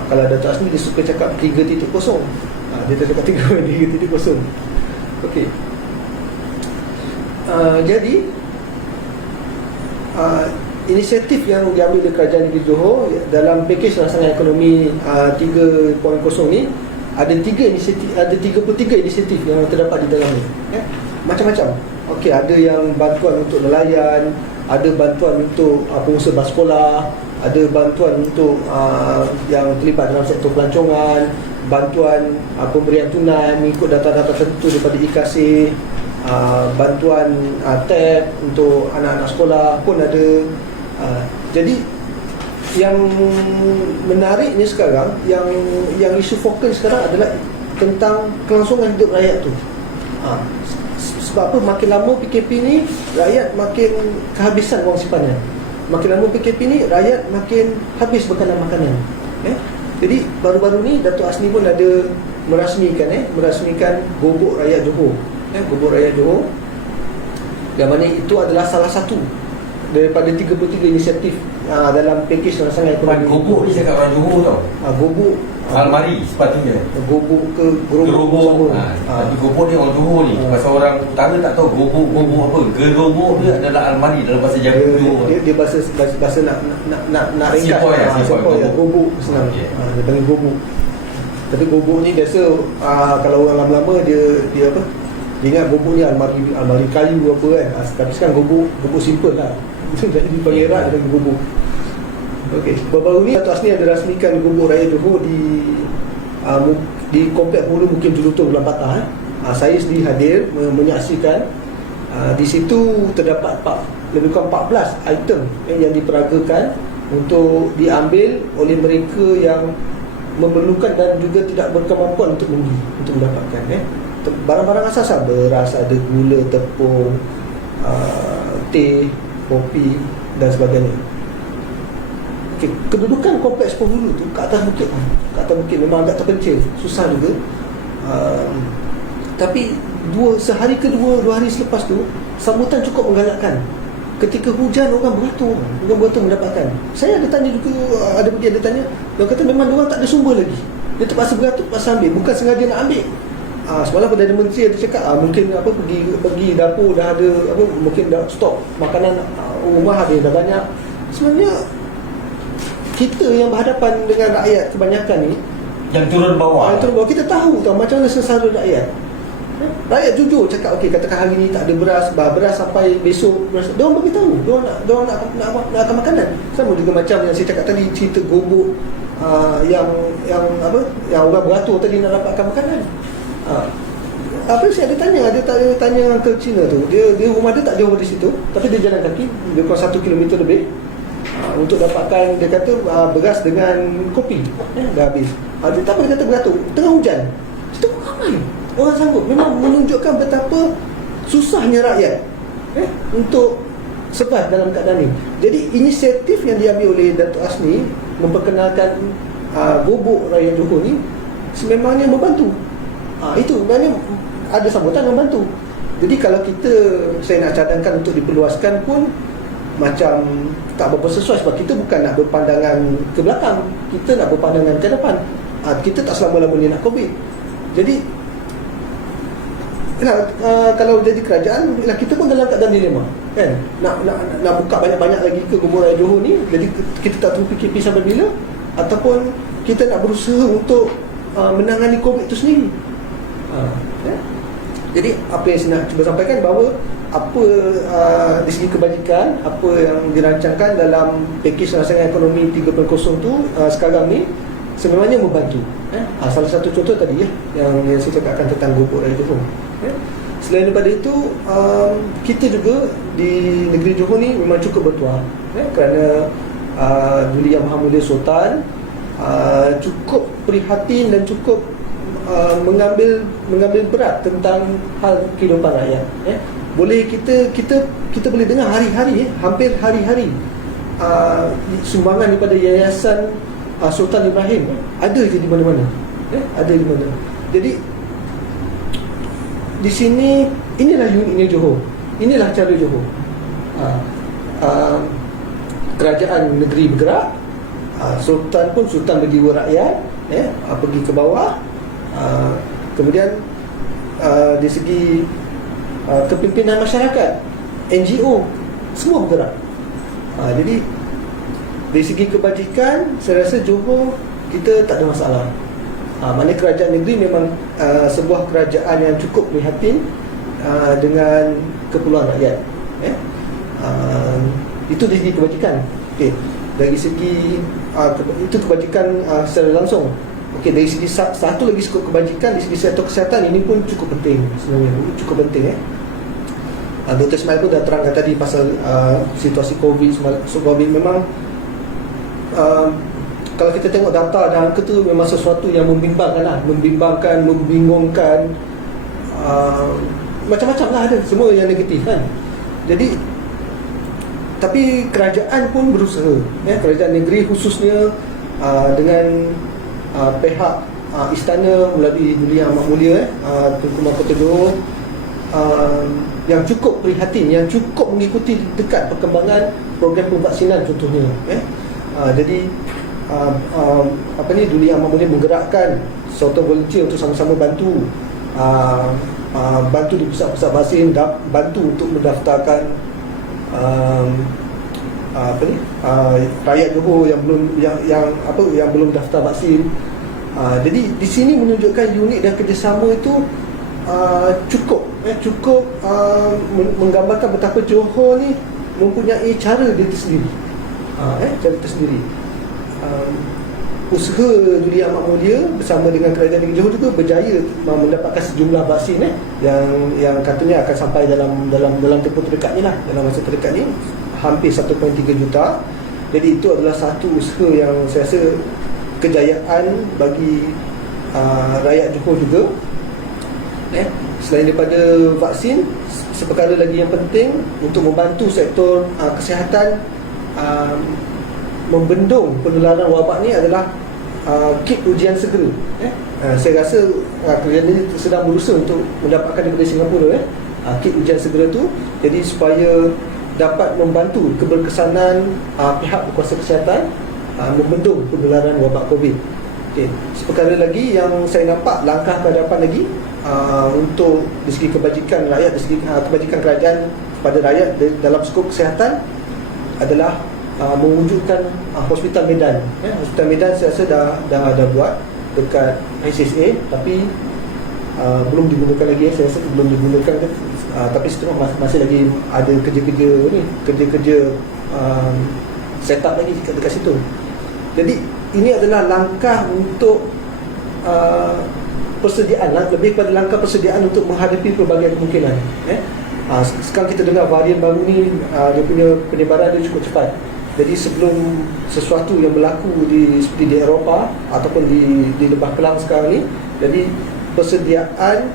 Kalau Dato' Asmi dia suka cakap 3.0, dia tak cakap 3.0. Okey. Jadi inisiatif yang diambil oleh kerajaan negeri Johor dalam pakej rangsangan ekonomi 3.0 ni ada 33 inisiatif yang terdapat di dalamnya, macam-macam. Okey, ada yang bantuan untuk nelayan, ada bantuan untuk pengusaha bas sekolah, ada bantuan untuk yang terlibat dalam sektor pelancongan, bantuan pemberian tunai mengikut data-data tertentu daripada IKAC, bantuan tab untuk anak-anak sekolah pun ada. Jadi yang menariknya sekarang, yang isu fokus sekarang adalah tentang kelangsungan hidup rakyat tu. Sebab apa? Makin lama PKP ni, rakyat makin kehabisan wang simpanan. Makin lama PKP ni, rakyat makin habis bekalan makanan. Jadi baru-baru ni Datuk Asni pun ada merasmikan Gobok Rakyat Johor. Gobok Rakyat Johor, yang mana itu adalah salah satu daripada 33 inisiatif dalam pakej rancangan ekonomi. Gobok ni cakap orang Johor tau. Gobok Almari sepatutnya. Gobok ke gerobok. Tapi gobok ni orang Johor ni. Pasal orang utara tak tahu gobok apa. Gerobok dia adalah almari dalam bahasa Jawa Johor. Dia bahasa nak ringkas. Sepoi. Gobok senang. Dia panggil gobok. Tapi gobok ni biasa kalau orang lama-lama dia apa? Dia ingat gobok ni almari kayu apa kan. Tapi sekarang gobok simple lah. Jadi dipanggil rak, dia panggil gobok. Okey, baru-baru ni Datuk Asni ada rasmikan Gobok Rakyat Johor di Kompleks Pula Mukim Jelutong Bulan Patah. Saya sendiri hadir menyaksikan. Di situ terdapat lebih kurang 14 item yang diperagakan untuk diambil oleh mereka yang memerlukan dan juga tidak berkemampuan untuk mendapatkan barang-barang asas, beras, ada gula, tepung, teh, kopi dan sebagainya. Okay. Kedudukan Kompleks Penghulu tu kat atas bukit memang agak terpencil, susah juga. Tapi dua hari selepas tu sambutan cukup menggalakkan. Ketika hujan orang beratur mendapatkan. Saya ada tanya juga, ada tanya, dia kata memang dia orang tak ada sumber lagi. Dia terpaksa beratur, terpaksa ambil, bukan sengaja nak ambil. Semalam Perdana Menteri ada cakap mungkin pergi dapur dah ada mungkin dah stok makanan rumah ada dah banyak. Sebenarnya kita yang berhadapan dengan rakyat kebanyakan ni yang turun bawah, kita tahu macam mana sengsara rakyat. Rakyat jujur cakap katakan hari ni tak ada beras sampai besok beras. Dia orang bagi tahu, dia orang nak makanan. Sama juga macam yang saya cakap tadi, cerita gobok yang orang beratur tadi nak dapatkan makanan. Saya ada tanya Uncle Cina tu, dia rumah dia tak jauh dari situ, tapi dia jalan kaki dia kurang 1 kilometer lebih untuk dapatkan, dia kata beras dengan kopi dah habis. Dia tak apa, dia kata beratur tengah hujan. Situ ramai orang sanggup. Memang menunjukkan betapa susahnya rakyat untuk survive dalam keadaan ni. Jadi inisiatif yang diambil oleh Datuk Asni memperkenalkan Gobok Rakyat Johor ni sememangnya membantu. Itu sebenarnya ada sambutan membantu. Jadi kalau saya nak cadangkan untuk diperluaskan pun macam tak berapa sesuai, sebab kita bukan nak berpandangan ke belakang, kita nak berpandangan ke depan. Kita tak selama-lamanya nak COVID. Jadi kalau jadi kerajaan, kita pun dalam keadaan dilema kan, nak buka banyak-banyak lagi ke Gobok Rakyat Johor ni. Jadi kita tak tahu PKP sampai bila, ataupun kita nak berusaha untuk menangani COVID itu sendiri. Jadi apa yang saya nak cuba sampaikan, bahawa apa di segi kebajikan, apa yang dirancangkan dalam pakej rancangan ekonomi 3.0 tu sekarang ni sebenarnya membantu. Salah satu contoh tadi yang saya cakapkan tentang Gobok Rakyat Johor. Selain daripada itu, kita juga di negeri Johor ni memang cukup bertuah kerana Duli Yang Maha Mulia Sultan cukup prihatin dan cukup mengambil berat tentang hal kehidupan rakyat. Boleh kita boleh dengar hari-hari, hampir hari-hari sumbangan daripada Yayasan Sultan Ibrahim ada je di mana-mana. Ada di mana. Jadi di sini, inilah uniknya Johor. Inilah cara Johor. Kerajaan negeri bergerak, Sultan berjiwa rakyat, pergi ke bawah. Kemudian di segi kepimpinan masyarakat, NGO, semua bergerak. Jadi dari segi kebajikan, saya rasa Johor kita tak ada masalah. Maknanya kerajaan negeri memang sebuah kerajaan yang cukup prihatin dengan keperluan rakyat. Itu dari segi kebajikan. Dari segi itu kebajikan secara langsung. Dari segi satu lagi kebajikan, dari segi sektor kesihatan, ini pun cukup penting sebenarnya. Cukup penting. Dr. Ismail pun dah terangkan tadi pasal situasi COVID. Memang kalau kita tengok data dan angka tu memang sesuatu yang membimbangkan lah, membingungkan, macam-macam lah, ada semua yang negatif kan. Jadi tapi kerajaan pun berusaha, kerajaan negeri khususnya dengan pihak istana melalui Duli Yang Amat Mulia Tunku Mahkota Johor yang cukup prihatin, yang cukup mengikuti dekat perkembangan program pemvaksinan contohnya. Jadi Duli Yang Amat Mulia menggerakkan suatu volunteer untuk sama-sama bantu di pusat-pusat vaksin, bantu untuk mendaftarkan rakyat Johor yang belum daftar vaksin. Jadi di sini menunjukkan unit dan kerjasama itu cukup menggambarkan betapa Johor ni mempunyai cara dia tersendiri. Cara tersendiri. Usaha Duli Yang Amat Mulia bersama dengan kerajaan negeri Johor juga berjaya mendapatkan sejumlah vaksin yang katanya akan sampai dalam tempoh terdekat ni lah, dalam masa terdekat ni hampir 1.3 juta. Jadi itu adalah satu usaha yang saya rasa kejayaan bagi rakyat Johor juga. Selain daripada vaksin, seperkara lagi yang penting untuk membantu sektor kesihatan membendung penularan wabak ni adalah kit ujian segera. Saya rasa kerajaan ini sedang berusaha untuk mendapatkan daripada Singapura kit ujian segera tu, jadi supaya dapat membantu keberkesanan pihak berkuasa kesihatan membendung penularan wabak COVID. Seperkara lagi yang saya nampak langkah ke hadapan lagi untuk dari segi kebajikan rakyat, dari segi kebajikan kerajaan kepada rakyat dalam skop kesihatan adalah mewujudkan Hospital Medan. Hospital Medan saya rasa dah buat dekat HSA, tapi belum digunakan lagi. Saya rasa belum digunakan, tapi seterusnya masih lagi ada kerja-kerja setup lagi dekat situ. Jadi ini adalah langkah untuk persediaan, lebih pada langkah persediaan untuk menghadapi pelbagai kemungkinan. Sekarang kita dengar varian baru ni dia punya penyebaran dia cukup cepat. Jadi sebelum sesuatu yang berlaku seperti di Eropah ataupun di Lebah Kelang sekarang ni, jadi persediaan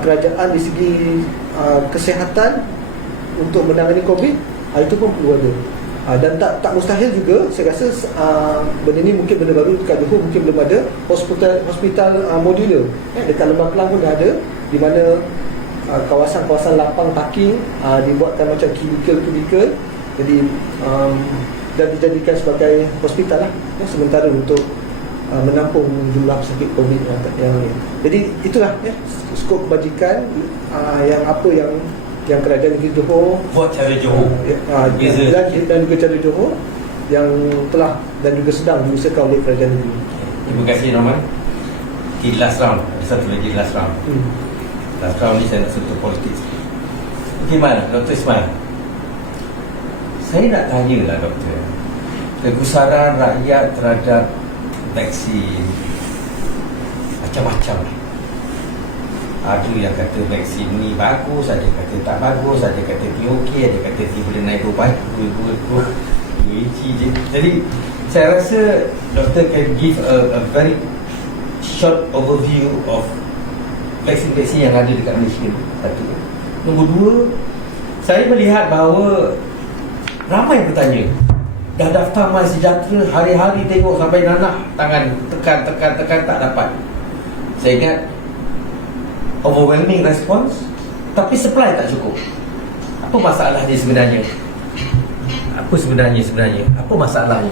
kerajaan di segi kesihatan untuk menangani COVID itu pun perlu ada. Dan tak mustahil juga, saya rasa benda ni mungkin benda baru dekat Johor, mungkin belum ada hospital modular. Dekat Lebah Kelang pun dah ada, di mana kawasan-kawasan lapang parking dibuatkan macam kubikel, jadi dan dijadikan sebagai hospital lah, sementara untuk menampung jumlah pesakit COVID yang ni. Jadi itulah skop kebajikan yang kerajaan negeri Johor buat cara Johor dan juga cara Johor yang telah dan juga sedang diusahakan oleh kerajaan negeri. Terima kasih Norman. Di last round, ada satu lagi last round. Last round ni saya nak sentuh politik. Bagaimana Dr. Ismail? Saya nak tanya lah doktor, kegusaran rakyat terhadap vaksin macam-macam. Ada yang kata vaksin ni bagus, ada kata tak bagus, ada kata dia okey, ada kata dia boleh naik 2 inci je. Jadi saya rasa doktor can give a very short overview of vaksin-vaksin yang ada dekat Malaysia. Satu. Nombor dua, saya melihat bahawa ramai bertanya, dah daftar MySejahtera, hari-hari tengok sampai nanah tangan, tekan tak dapat. Saya ingat overwhelming response, tapi supply tak cukup. Apa masalahnya sebenarnya? Apa masalahnya?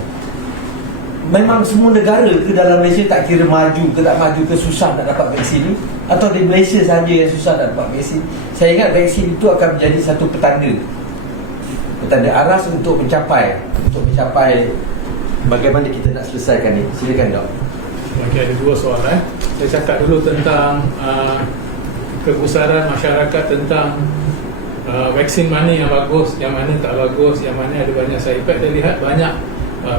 Memang semua negara ke dalam Malaysia, tak kira maju ke tak maju ke, susah nak dapat vaksin ni, atau di Malaysia saja yang susah nak dapat vaksin? Saya ingat vaksin itu akan menjadi satu petanda aras untuk mencapai bagaimana kita nak selesaikan ni. Silakan dok. Okey, ada dua soalan. Saya cakap dulu tentang kegusaran masyarakat tentang vaksin mana yang bagus, yang mana tak bagus, yang mana ada banyak side effect. Saya lihat banyak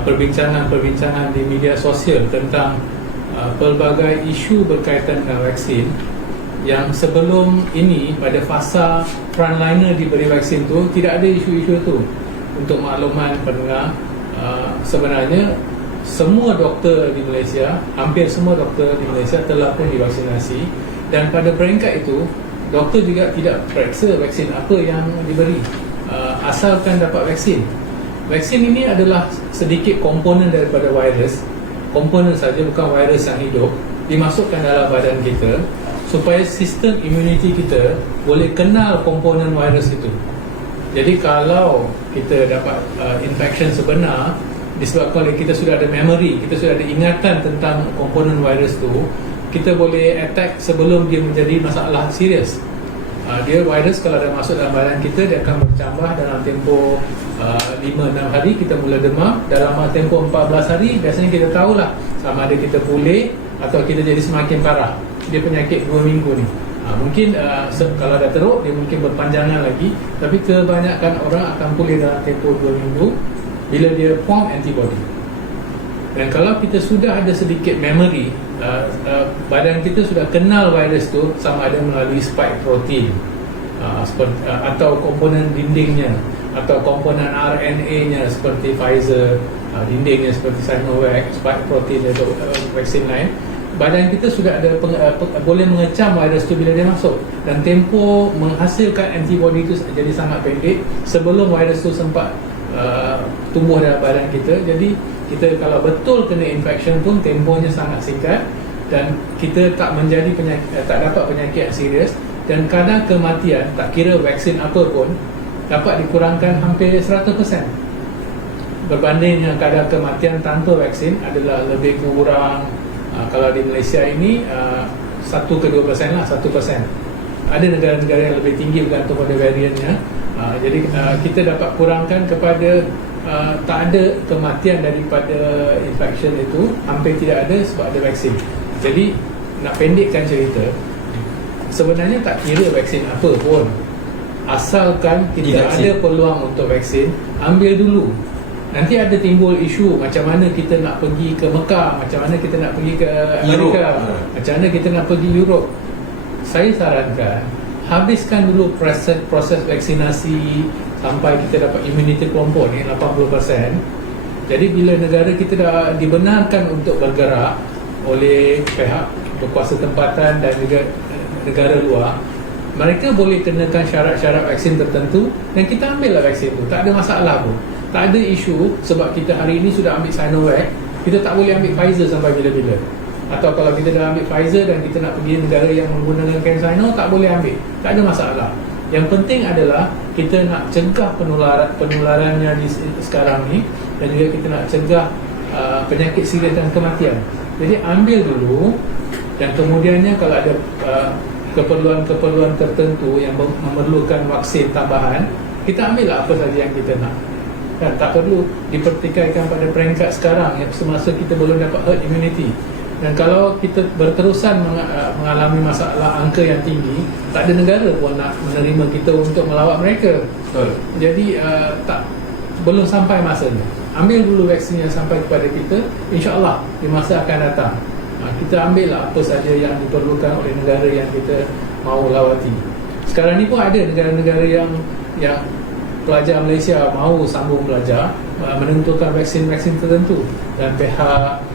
perbincangan di media sosial tentang pelbagai isu berkaitan dengan vaksin yang sebelum ini pada fasa frontliner diberi vaksin tu tidak ada isu-isu tu. Untuk makluman pendengar, sebenarnya semua doktor di Malaysia, hampir semua doktor di Malaysia telah pun divaksinasi, dan pada peringkat itu doktor juga tidak periksa vaksin apa yang diberi, asalkan dapat vaksin. Vaksin ini adalah sedikit komponen daripada virus, komponen saja, bukan virus yang hidup, dimasukkan dalam badan kita supaya sistem imuniti kita boleh kenal komponen virus itu. Jadi kalau kita dapat infection sebenar, disebabkan oleh kita sudah ada memory, kita sudah ada ingatan tentang komponen virus tu, kita boleh attack sebelum dia menjadi masalah serius. Dia virus kalau dah masuk dalam badan kita, dia akan bertambah dalam tempoh 5-6 hari kita mula demam. Dalam tempoh 14 hari biasanya kita tahulah sama ada kita pulih atau kita jadi semakin parah. Dia penyakit 2 minggu ni. Mungkin kalau dah teruk dia mungkin berpanjangan lagi, tapi kebanyakan orang akan pulih dalam tempoh 2 minggu bila dia form antibody. Dan kalau kita sudah ada sedikit memory, badan kita sudah kenal virus tu sama ada melalui spike protein, atau komponen dindingnya, atau komponen RNA-nya seperti Pfizer, dindingnya seperti Sinovac, spike protein atau vaksin lain. Badan kita sudah ada boleh mengecam virus tu bila dia masuk, dan tempoh menghasilkan antibody itu jadi sangat pendek sebelum virus tu sempat tumbuh dalam badan kita. Jadi kita kalau betul kena infection pun tempohnya sangat singkat, dan kita tak menjadi tak dapat penyakit yang serius, dan kadar kematian tak kira vaksin apa pun dapat dikurangkan hampir 100%, berbanding dengan kadar kematian tanpa vaksin adalah lebih kurang kalau di Malaysia ini 1 ke 2% lah, 1%. Ada negara-negara yang lebih tinggi bergantung pada variannya. Jadi kita dapat kurangkan kepada tak ada kematian daripada infection itu, hampir tidak ada sebab ada vaksin. Jadi nak pendekkan cerita, sebenarnya tak kira vaksin apa pun, asalkan kita ada peluang untuk vaksin, ambil dulu. Nanti ada timbul isu macam mana kita nak pergi ke Mekah, macam mana kita nak pergi ke Amerika, macam mana kita nak pergi Europe. Saya sarankan habiskan dulu proses vaksinasi sampai kita dapat imuniti kelompok ni 80%. Jadi bila negara kita dah dibenarkan untuk bergerak oleh pihak berkuasa tempatan dan juga negara luar, mereka boleh kenakan syarat-syarat vaksin tertentu dan kita ambillah vaksin tu, tak ada masalah pun. Tak ada isu sebab kita hari ini sudah ambil Sinovac, kita tak boleh ambil Pfizer sampai bila-bila. Atau kalau kita dah ambil Pfizer dan kita nak pergi negara yang menggunakan CanSino, tak boleh ambil, tak ada masalah. Yang penting adalah kita nak cegah penularannya di sekarang ni, dan juga kita nak cegah penyakit serius dan kematian. Jadi ambil dulu, dan kemudiannya kalau ada keperluan-keperluan tertentu yang memerlukan vaksin tambahan, kita ambillah apa saja yang kita nak. Dan tak perlu dipertikaikan pada peringkat sekarang yang semasa kita belum dapat herd immunity. Dan kalau kita berterusan mengalami masalah angka yang tinggi, tak ada negara pun nak menerima kita untuk melawat mereka. Betul. Jadi belum sampai masanya. Ambil dulu vaksin yang sampai kepada kita, insya-Allah di masa akan datang kita ambillah apa saja yang diperlukan oleh negara yang kita mahu lawati. Sekarang ni pun ada negara-negara yang pelajar Malaysia mahu sambung belajar, menentukan vaksin-vaksin tertentu, dan pihak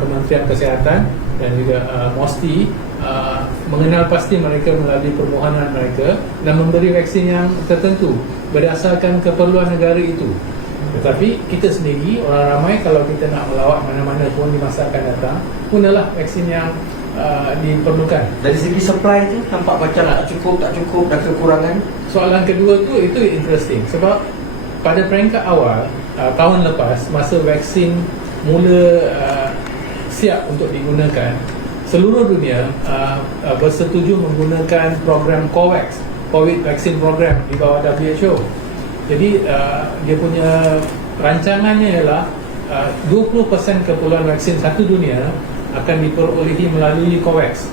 Kementerian Kesihatan dan juga MOSTI mengenal pasti mereka melalui permohonan mereka dan memberi vaksin yang tertentu berdasarkan keperluan negara itu. Tetapi kita sendiri, orang ramai, kalau kita nak melawat mana-mana pun di masa akan datang, gunalah vaksin yang diperlukan. Dari segi supply tu nampak macam tak cukup, dan kekurangan. Soalan kedua tu, itu interesting. Sebab pada peringkat awal tahun lepas, masa vaksin mula siap untuk digunakan, seluruh dunia bersetuju menggunakan program COVAX, COVID Vaccine Program di bawah WHO. Jadi dia punya rancangannya ialah 20% keperluan vaksin satu dunia akan diperolehi melalui COVAX,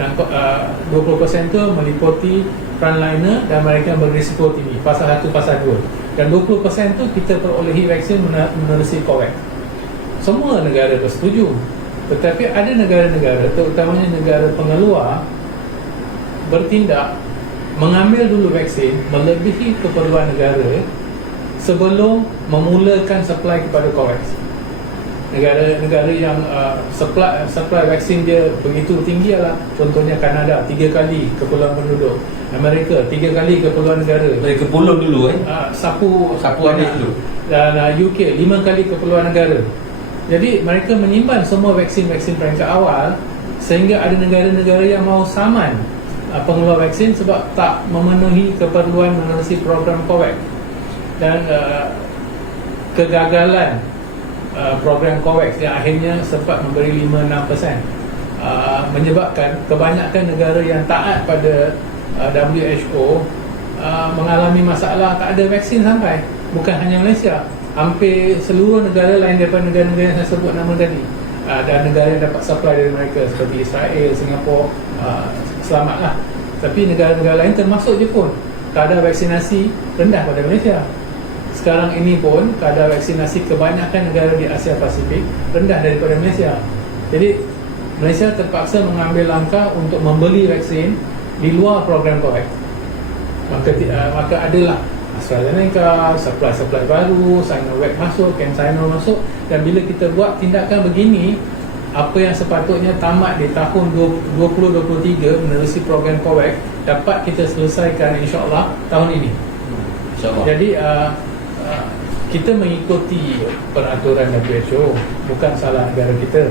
dan 20% itu meliputi frontliner dan mereka yang berisiko tinggi, fasa 1, fasa 2, dan 20% itu kita perolehi vaksin menerusi COVAX. Semua negara bersetuju, tetapi ada negara-negara, terutamanya negara pengeluar, bertindak mengambil dulu vaksin melebihi keperluan negara sebelum memulakan supply kepada COVAX. Negara-negara yang supply vaksin dia begitu tinggi adalah contohnya Kanada 3 kali kepulauan penduduk, Amerika 3 kali kepulauan negara, Dari kepulauan dulu sapu habis dulu. dan UK 5 kali kepulauan negara. Jadi mereka menyimpan semua vaksin-vaksin peringkat awal, sehingga ada negara-negara yang mau saman pengeluar vaksin sebab tak memenuhi keperluan menerusi program COVAX. Dan kegagalan program COVAX yang akhirnya sempat memberi 5-6%, menyebabkan kebanyakan negara yang taat pada WHO mengalami masalah tak ada vaksin sampai. Bukan hanya Malaysia, hampir seluruh negara lain daripada negara-negara yang saya sebut nama tadi, dan negara yang dapat supply dari mereka seperti Israel, Singapura, selamatlah. Tapi negara-negara lain termasuk Jepun, kadar vaksinasi rendah pada Malaysia. Sekarang ini pun kadar vaksinasi kebanyakan negara di Asia Pasifik rendah daripada Malaysia. Jadi Malaysia terpaksa mengambil langkah untuk membeli vaksin di luar program COVAX. Maka adalah AstraZeneca, supply baru, Sinovac masuk, CanSino masuk. Dan bila kita buat tindakan begini, apa yang sepatutnya tamat di tahun 2023 menerusi program COVAX dapat kita selesaikan insya-Allah tahun ini. InsyaAllah. Jadi kita mengikuti peraturan WHO, bukan salah negara kita.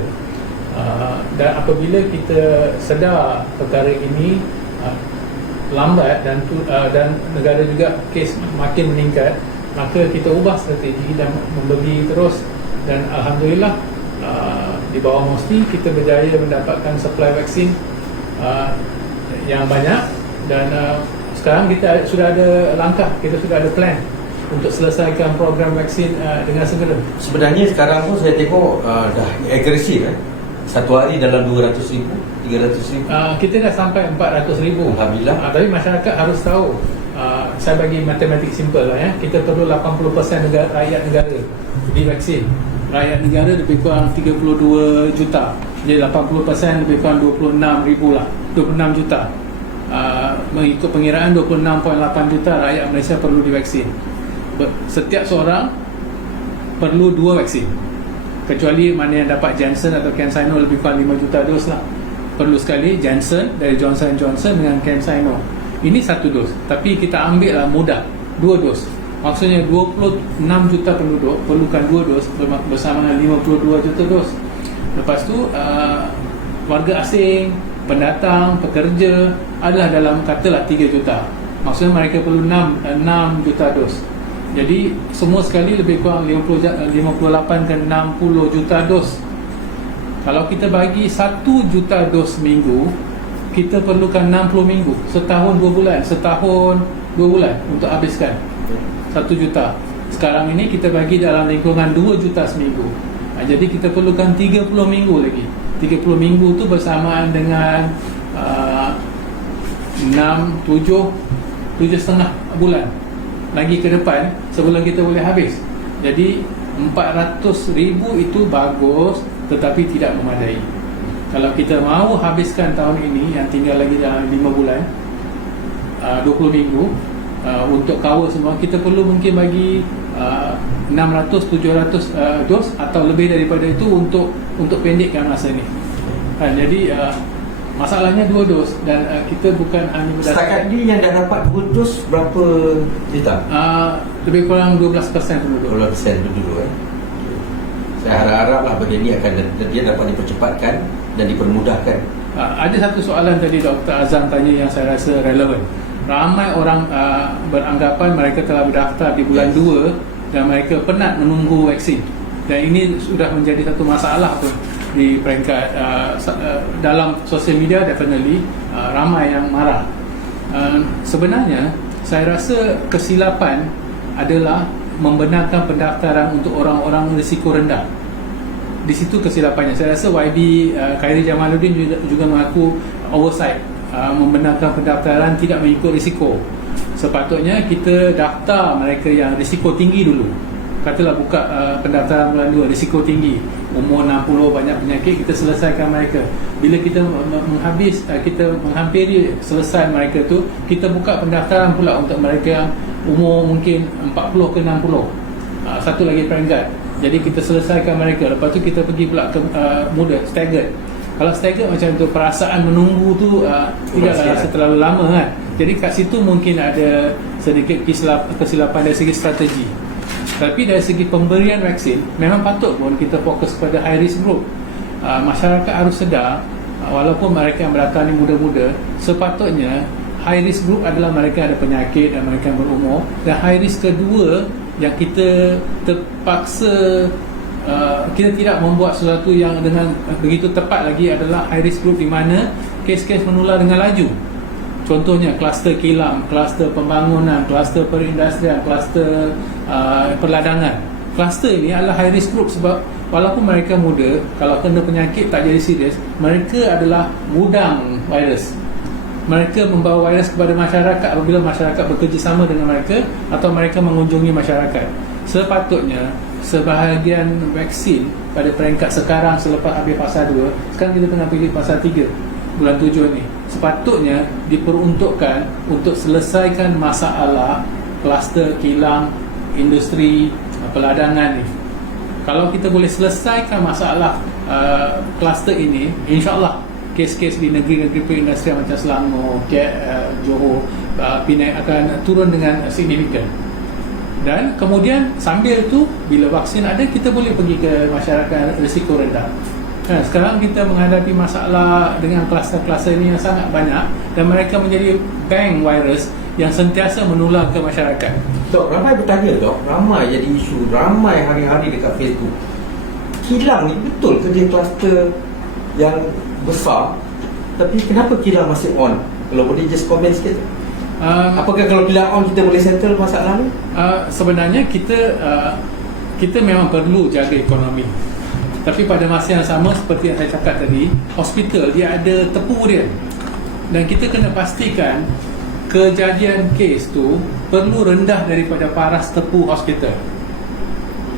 Dan apabila kita sedar perkara ini lambat dan negara juga kes makin meningkat, maka kita ubah strategi dan membeli terus. Dan alhamdulillah di bawah Musti kita berjaya mendapatkan supply vaksin yang banyak. Dan sekarang kita sudah ada langkah, kita sudah ada plan untuk selesaikan program vaksin dengan segera. Sebenarnya sekarang pun saya tengok dah agresif satu hari dalam 200,000, 300,000. Kita dah sampai 400,000. Alhamdulillah. Tapi masyarakat harus tahu, saya bagi matematik simple lah ya. Kita perlu 80% rakyat negara divaksin. Rakyat negara lebih kurang 32 juta. Jadi 80% lebih kurang 26,000 lah, 26 juta. Mengikut pengiraan 26.8 juta rakyat Malaysia perlu divaksin. Setiap seorang perlu 2 vaksin, kecuali mana yang dapat Janssen atau CanSino lebih kurang 5 juta dos lah. Perlu sekali Janssen dari Johnson & Johnson dengan CanSino. Ini 1 dos, tapi kita ambil lah mudah 2 dos. Maksudnya 26 juta penduduk perlukan 2 dos bersama dengan 52 juta dos. Lepas tu warga asing, pendatang, pekerja adalah dalam katalah 3 juta. Maksudnya mereka perlu 6 juta dos. Jadi semua sekali lebih kurang 58 ke 60 juta dos. Kalau kita bagi 1 juta dos minggu, kita perlukan 60 minggu, setahun 2 bulan, setahun 2 bulan untuk habiskan 1 juta. Sekarang ini kita bagi dalam lingkungan 2 juta seminggu. Jadi kita perlukan 30 minggu lagi. 30 minggu tu bersamaan dengan 7,5 bulan lagi ke depan sebelum kita boleh habis. Jadi 400,000 itu bagus, tetapi tidak memadai. Kalau kita mahu habiskan tahun ini yang tinggal lagi dalam 5 bulan, 20 minggu, untuk cover semua, kita perlu mungkin bagi 600-700 dos atau lebih daripada itu untuk pendekkan masa ni. Jadi masalahnya 2 dos dan kita bukan hanya Setakat ni yang dah dapat 2 dos berapa juta? Lebih kurang 12% penduduk. 12% penduduk Saya harap-haraplah benda ni dia dapat dipercepatkan dan dipermudahkan. Ada satu soalan tadi Dr. Azam tanya yang saya rasa relevan. Ramai orang beranggapan mereka telah berdaftar di bulan 2 dan mereka penat menunggu vaksin. Dan ini sudah menjadi satu masalah pun di peringkat dalam sosial media. Definitely ramai yang marah. Sebenarnya saya rasa kesilapan adalah membenarkan pendaftaran untuk orang-orang risiko rendah. Di situ kesilapannya. Saya rasa YB Khairi Jamaluddin juga mengaku oversight, membenarkan pendaftaran tidak mengikut risiko. Sepatutnya kita daftar mereka yang risiko tinggi dulu. Katalah buka pendaftaran bulan 2, risiko tinggi, umur 60, banyak penyakit, kita selesaikan mereka. Bila kita kita menghampiri selesai mereka tu, kita buka pendaftaran pula untuk mereka yang umur mungkin 40 ke 60. Satu lagi peringkat. Jadi kita selesaikan mereka, lepas tu kita pergi pula ke muda, staggered. Kalau staggered macam tu, perasaan menunggu tu tidaklah rasa terlalu lama kan. Jadi kat situ mungkin ada sedikit kesilapan dari segi strategi. Tapi dari segi pemberian vaksin, memang patut pun kita fokus pada high risk group. Masyarakat harus sedar, walaupun mereka yang berdatang ni muda-muda, sepatutnya high risk group adalah mereka ada penyakit dan mereka yang berumur. Dan high risk kedua yang kita terpaksa kita tidak membuat sesuatu yang dengan begitu tepat lagi adalah high risk group, di mana kes-kes menular dengan laju. Contohnya kluster kilang, kluster pembangunan, kluster perindustrian, kluster perladangan. Kluster ini adalah high risk group sebab walaupun mereka muda, kalau kena penyakit tak jadi serius, mereka adalah gudang virus. Mereka membawa virus kepada masyarakat apabila masyarakat bekerjasama dengan mereka atau mereka mengunjungi masyarakat. Sepatutnya sebahagian vaksin pada peringkat sekarang selepas habis fasa 2, sekarang kita tengah pergi fasa 3 bulan 7 ni, sepatutnya diperuntukkan untuk selesaikan masalah kluster kilang, industri, peladangan ni. Kalau kita boleh selesaikan masalah kluster ini, insyaAllah kes-kes di negeri-negeri perindustrian macam Selangor, Johor, Penang akan turun dengan signifikan. Dan kemudian sambil tu, bila vaksin ada, kita boleh pergi ke masyarakat risiko rendah. Sekarang kita menghadapi masalah dengan kluster-kluster ini yang sangat banyak, dan mereka menjadi bank virus yang sentiasa menular ke masyarakat. Dok, ramai bertanya dok, ramai jadi isu, ramai hari-hari dekat Facebook. Kilang ni betul ke dia kluster yang besar, tapi kenapa kilang masih on? Kalau boleh just komen sikit. Apakah kalau kilang on kita boleh settle masalah ni? Sebenarnya kita memang perlu jaga ekonomi. Tapi pada masa yang sama, seperti yang saya cakap tadi, hospital dia ada tepu dia. Dan kita kena pastikan kejadian kes tu perlu rendah daripada paras tepu hospital.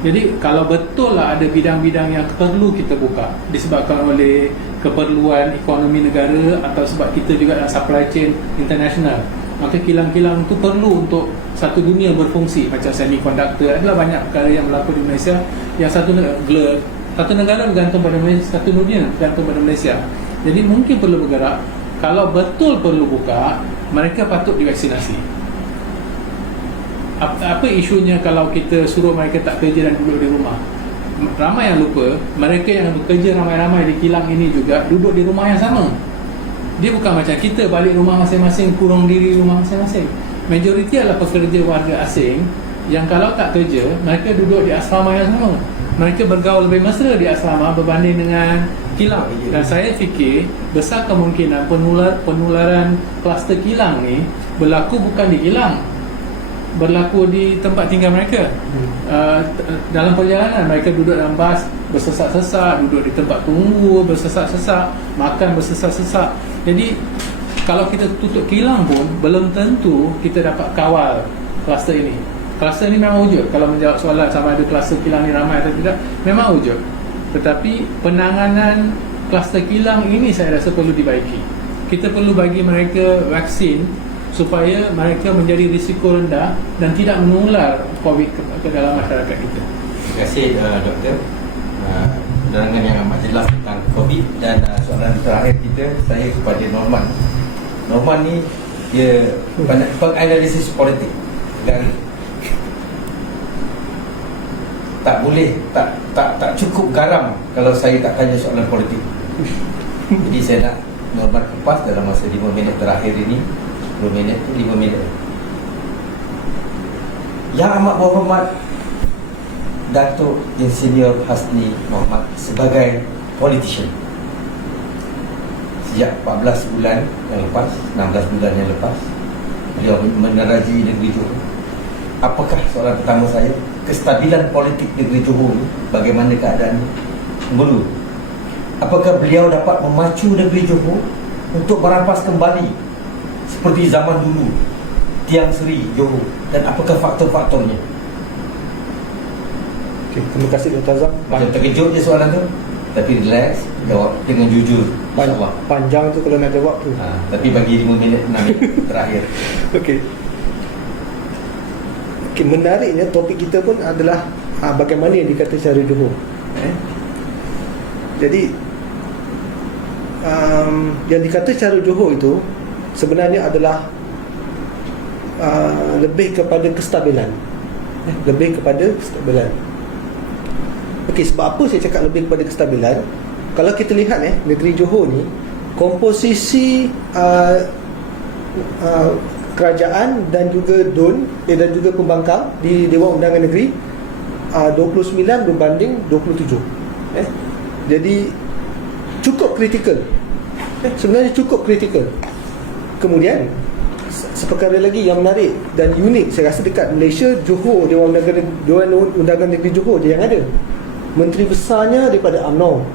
Jadi kalau betul lah ada bidang-bidang yang perlu kita buka disebabkan oleh keperluan ekonomi negara atau sebab kita juga dalam supply chain international, maka kilang-kilang tu perlu untuk satu dunia berfungsi. Macam semiconductor, adalah banyak perkara yang berlaku di Malaysia yang satu negara bergantung pada Malaysia, satu dunia bergantung pada Malaysia. Jadi mungkin perlu bergerak. Kalau betul perlu buka, mereka patut divaksinasi. Apa isunya kalau kita suruh mereka tak kerja dan duduk di rumah? Ramai yang lupa, mereka yang bekerja ramai-ramai di kilang ini juga duduk di rumah yang sama. Dia bukan macam kita balik rumah masing-masing, kurung diri rumah masing-masing. Majoriti adalah pekerja warga asing yang kalau tak kerja, mereka duduk di asrama yang sama. Mereka bergaul lebih mesra di asrama berbanding dengan kilang. Dan saya fikir besar kemungkinan penularan kluster kilang ni berlaku bukan di kilang, berlaku di tempat tinggal mereka. Dalam perjalanan mereka duduk dalam bas bersesak-sesak, duduk di tempat tunggu bersesak-sesak, makan bersesak-sesak. Jadi kalau kita tutup kilang pun belum tentu kita dapat kawal kluster ini. Kluster ni memang wujud. Kalau menjawab soalan sama ada kluster kilang ni ramai atau tidak, memang wujud. Tetapi penanganan kluster kilang ini saya rasa perlu dibaiki. Kita perlu bagi mereka vaksin supaya mereka menjadi risiko rendah dan tidak menular COVID ke dalam masyarakat kita. Terima kasih doktor. Penerangan yang amat jelas tentang COVID. Dan soalan terakhir kita, saya kepada Norman. Norman ni dia penganalisis politik dan tak boleh, tak cukup garam kalau saya tak tanya soalan politik. Jadi saya nak Norman kupas dalam masa 5 minit terakhir ini. 2 minit tu 5 minit. Yang amat berhormat Datuk Insinyur Hasni Mohamad sebagai politician, sejak 14 bulan yang lepas, 16 bulan yang lepas, beliau meneraji negeri Johor. Apakah soalan pertama saya, kestabilan politik negeri Johor ni, bagaimana keadaannya? Nombor 2, apakah beliau dapat memacu negeri Johor untuk merampas kembali seperti zaman dulu Tiang Seri Johor, dan apakah faktor-faktornya? Okay, terima kasih Dr. Azam. Macam terkejut je soalan tu, tapi relax, jawab dengan jujur, insyaAllah. Panjang tu kalau nak jawab tu. Tapi bagi 5 minit, 6 minit terakhir. Okey. Okay, menariknya topik kita pun adalah bagaimana yang dikata cara Johor. Jadi yang dikata cara Johor itu sebenarnya adalah lebih kepada kestabilan. Lebih kepada kestabilan. Okey, sebab apa saya cakap lebih kepada kestabilan? Kalau kita lihat negeri Johor ni, komposisi kerajaan dan juga DUN dan juga pembangkang di Dewan Undangan Negeri 29 berbanding 27. Jadi cukup kritikal. Sebenarnya cukup kritikal. Kemudian seperkara lagi yang menarik dan unik, saya rasa dekat Malaysia, Johor, Dewan Undangan Negeri Johor je yang ada. Menteri besarnya daripada UMNO,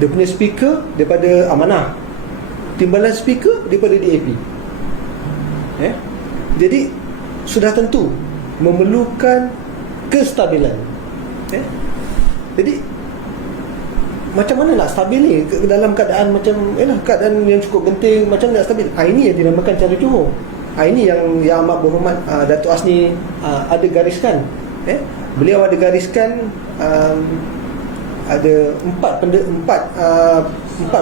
dia punya speaker daripada Amanah, timbalan speaker daripada DAP. Jadi sudah tentu memerlukan kestabilan. Jadi macam mana nak stabil ni dalam keadaan macam keadaan yang cukup genting, macam nak stabil? Ini yang dinamakan cara Johor. Ini yang amat berhormat Datuk Asni ada gariskan. Beliau ada gariskan ada empat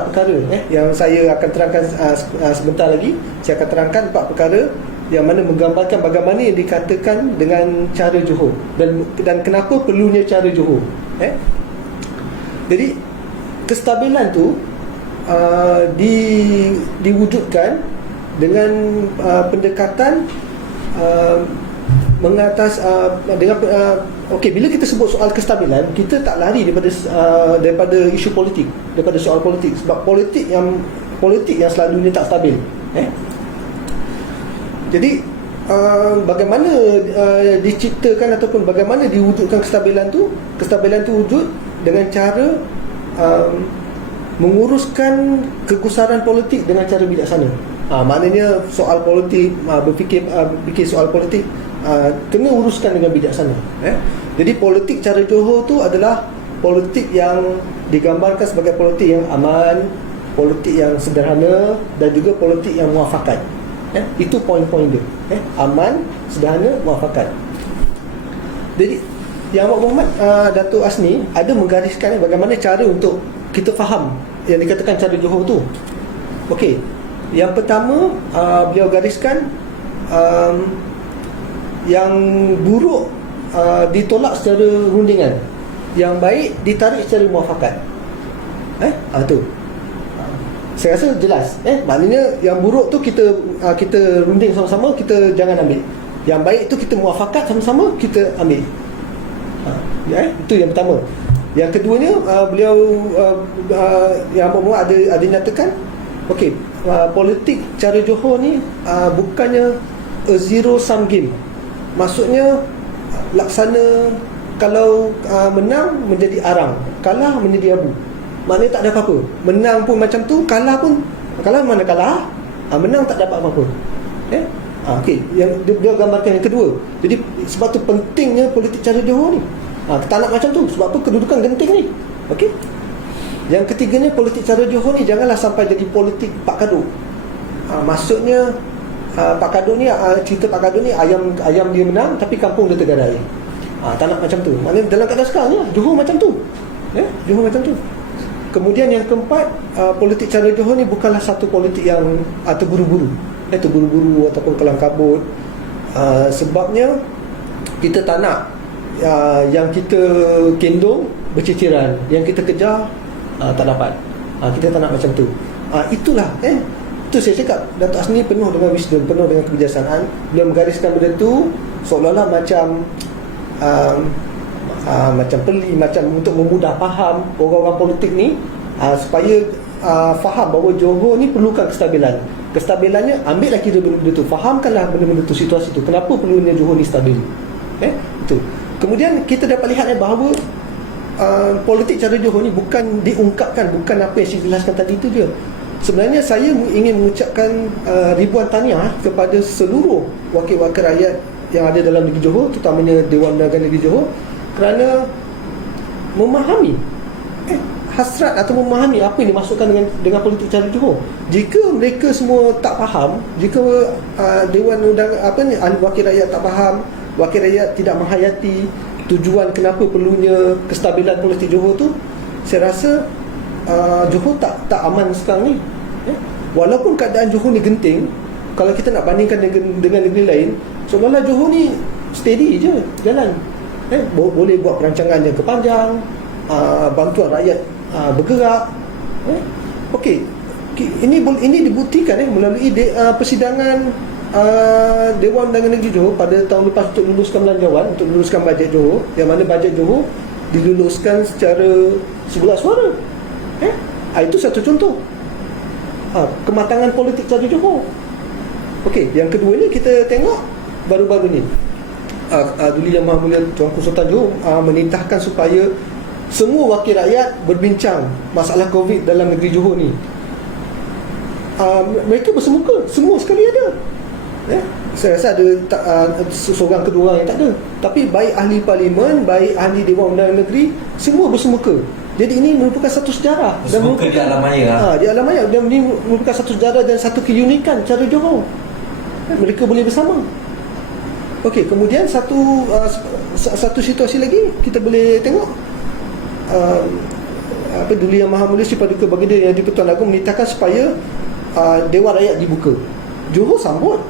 perkara yang saya akan terangkan sebentar lagi. Saya akan terangkan 4 perkara yang mana menggambarkan bagaimana yang dikatakan dengan cara Johor dan kenapa perlunya cara Johor. Jadi kestabilan tu diwujudkan dengan pendekatan mengatas dengan okey, bila kita sebut soal kestabilan, kita tak lari daripada isu politik, daripada soal politik, sebab politik yang selalunya tak stabil. Jadi bagaimana diciptakan ataupun bagaimana diwujudkan kestabilan tu? Kestabilan tu wujud dengan cara menguruskan kegusaran politik dengan cara bijaksana. Maknanya soal politik, berfikir soal politik kena uruskan dengan bijaksana. Jadi politik cara Johor tu adalah politik yang digambarkan sebagai politik yang aman, politik yang sederhana dan juga politik yang muafakat. Itu poin-poin dia. Aman, sederhana, muafakat. Jadi Yang Amat Berhormat Datuk Asni ada menggariskan bagaimana cara untuk kita faham yang dikatakan cara Johor tu. Okey, yang pertama beliau gariskan yang buruk ditolak secara rundingan, yang baik ditarik secara muafakat. Tu saya rasa jelas. Maknanya yang buruk tu kita runding sama-sama, kita jangan ambil. Yang baik tu kita muafakat sama-sama, kita ambil. Itu yang pertama. Yang keduanya beliau yang Amat ada nyatakan, okey, politik cara Johor ni bukannya a zero sum game. Maksudnya laksana kalau menang menjadi arang, kalah menjadi abu. Maknanya tak ada apa-apa. Menang pun macam tu, kalah mana kalah, menang tak dapat apa-apa. Okey, yang dia gambarkan yang kedua. Jadi sebab tu pentingnya politik cara Johor ni. Kita nak macam tu. Sebab apa? Kedudukan genting ni. Okey. Yang ketiganya, politik cara Johor ni janganlah sampai jadi politik Pak Kaduk. Maksudnya Pak Kaduk ni, cerita Pak Kaduk ni, ayam dia menang tapi kampung dia tergadai. Tak nak macam tu. Maknanya dalam keadaan sekarang ni Johor macam tu. Johor macam tu. Kemudian yang keempat, politik cara Johor ni bukanlah satu politik yang terburu-buru. Terburu-buru ataupun kelang kabut. Sebabnya kita tak nak yang kita kendong berciciran, yang kita kejar tak dapat. Kita tak nak macam tu. Itulah itu saya cakap, Datuk Asni penuh dengan wisdom, penuh dengan kebijaksanaan. Beliau menggariskan benda tu seolah-olah macam macam peli, macam untuk memudah faham orang-orang politik ni, supaya faham bahawa Johor ni perlukan kestabilan. Kestabilannya, ambillah kira benda-benda tu, fahamkanlah benda-benda tu, situasi tu, kenapa perlunya Johor ni stabil. Itu. Kemudian kita dapat lihat bahawa politik cara Johor ni bukan diungkapkan, bukan apa yang saya jelaskan tadi tu je. Sebenarnya saya ingin mengucapkan ribuan tahniah kepada seluruh wakil-wakil rakyat yang ada dalam negeri Johor, terutamanya Dewan Undangan Negeri Johor, kerana memahami hasrat atau memahami apa yang dimaksudkan dengan politik cara Johor. Jika mereka semua tak faham, jika Dewan Undang wakil rakyat tak faham, wakil rakyat tidak menghayati tujuan kenapa perlunya kestabilan politik Johor tu, saya rasa Johor tak aman sekarang ni. Walaupun keadaan Johor ni genting, kalau kita nak bandingkan dengan negeri lain, seolah-olah Johor ni steady je jalan. Boleh buat perancangan jangka panjang, bantuan rakyat bergerak. Okey, ini dibuktikan melalui persidangan Dewan Undangan Negeri Johor pada tahun lepas untuk luluskan belanjawan, untuk luluskan bajet Johor, yang mana bajet Johor diluluskan secara 11 suara. Itu satu contoh kematangan politik cara Johor. Okey, yang kedua ni kita tengok baru-baru ni Duli Yang Maha Mulia Tuanku Sultan Johor menitahkan supaya semua wakil rakyat berbincang masalah COVID dalam negeri Johor ni. Mereka bersemuka, semua sekali ada. Saya rasa ada seorang kedua orang yang tak ada. Tapi baik ahli parlimen, baik ahli Dewan Undangan Negeri, semua bersemuka. Jadi ini merupakan satu sejarah. Bersemuka di alam maya. Di alam maya. Dan ini merupakan satu sejarah dan satu keunikan cara Johor. Mereka boleh bersama. Okey, kemudian satu situasi lagi kita boleh tengok. Duli Yang Maha Mulia Sri Paduka Baginda Yang di-Pertuan Agong menitahkan supaya Dewan Rakyat dibuka. Johor sambut.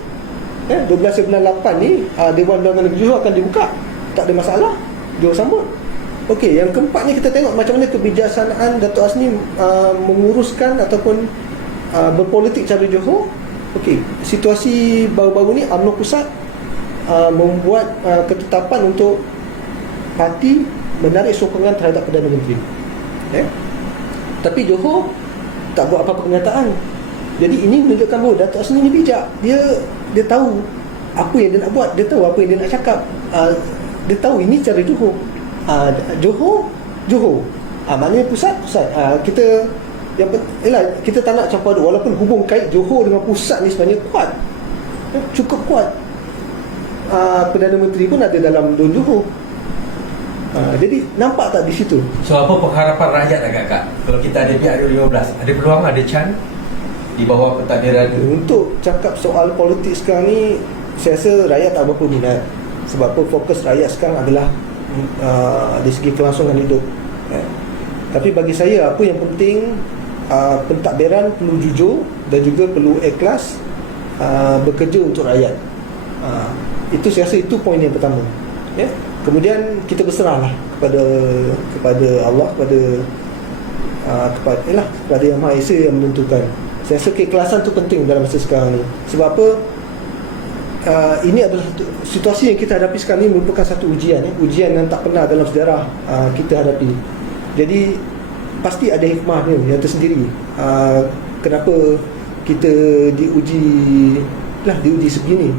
12 bulan 8 ni Dewan Undangan Negeri Johor akan dibuka. Tak ada masalah. Johor sambut. Okey, yang keempat ni kita tengok macam mana kebijaksanaan Dato' Asni menguruskan ataupun berpolitik cara Johor. Okey, situasi baru-baru ni UMNO Pusat membuat ketetapan untuk parti menarik sokongan terhadap Perdana Menteri. Tapi Johor tak buat apa-apa kenyataan. Jadi ini menunjukkan bahawa Dato' Asni ni bijak. Dia tahu apa yang dia nak buat, dia tahu apa yang dia nak cakap. Dia tahu ini cara Johor. Johor. Maknanya pusat. Kita tak nak campur aduk. Walaupun hubung kait Johor dengan pusat ni sebenarnya kuat. Cukup kuat. Perdana Menteri pun ada dalam Dun Johor. Jadi nampak tak di situ? So apa pengharapan rakyat agak-agak kalau kita ada pihak 2015? Ada peluang, ada chance di bawah pentadbiran? Untuk cakap soal politik sekarang ni, saya rasa rakyat tak berapa minat. Sebab apa, fokus rakyat sekarang adalah dari segi kelangsungan hidup. Tapi bagi saya, apa yang penting, pentadbiran perlu jujur dan juga perlu ikhlas bekerja untuk rakyat. Itu saya rasa itu poin yang pertama. Kemudian kita berserahlah kepada Allah, kepada Yang Maha Esa yang menentukan. Saya rasa keikhlasan tu penting dalam masa sekarang ni. Sebab apa? Ini adalah situasi yang kita hadapi sekarang ni merupakan satu ujian yang tak pernah dalam sejarah kita hadapi. Jadi pasti ada hikmah dia yang tersendiri. Kenapa kita diuji sebegini.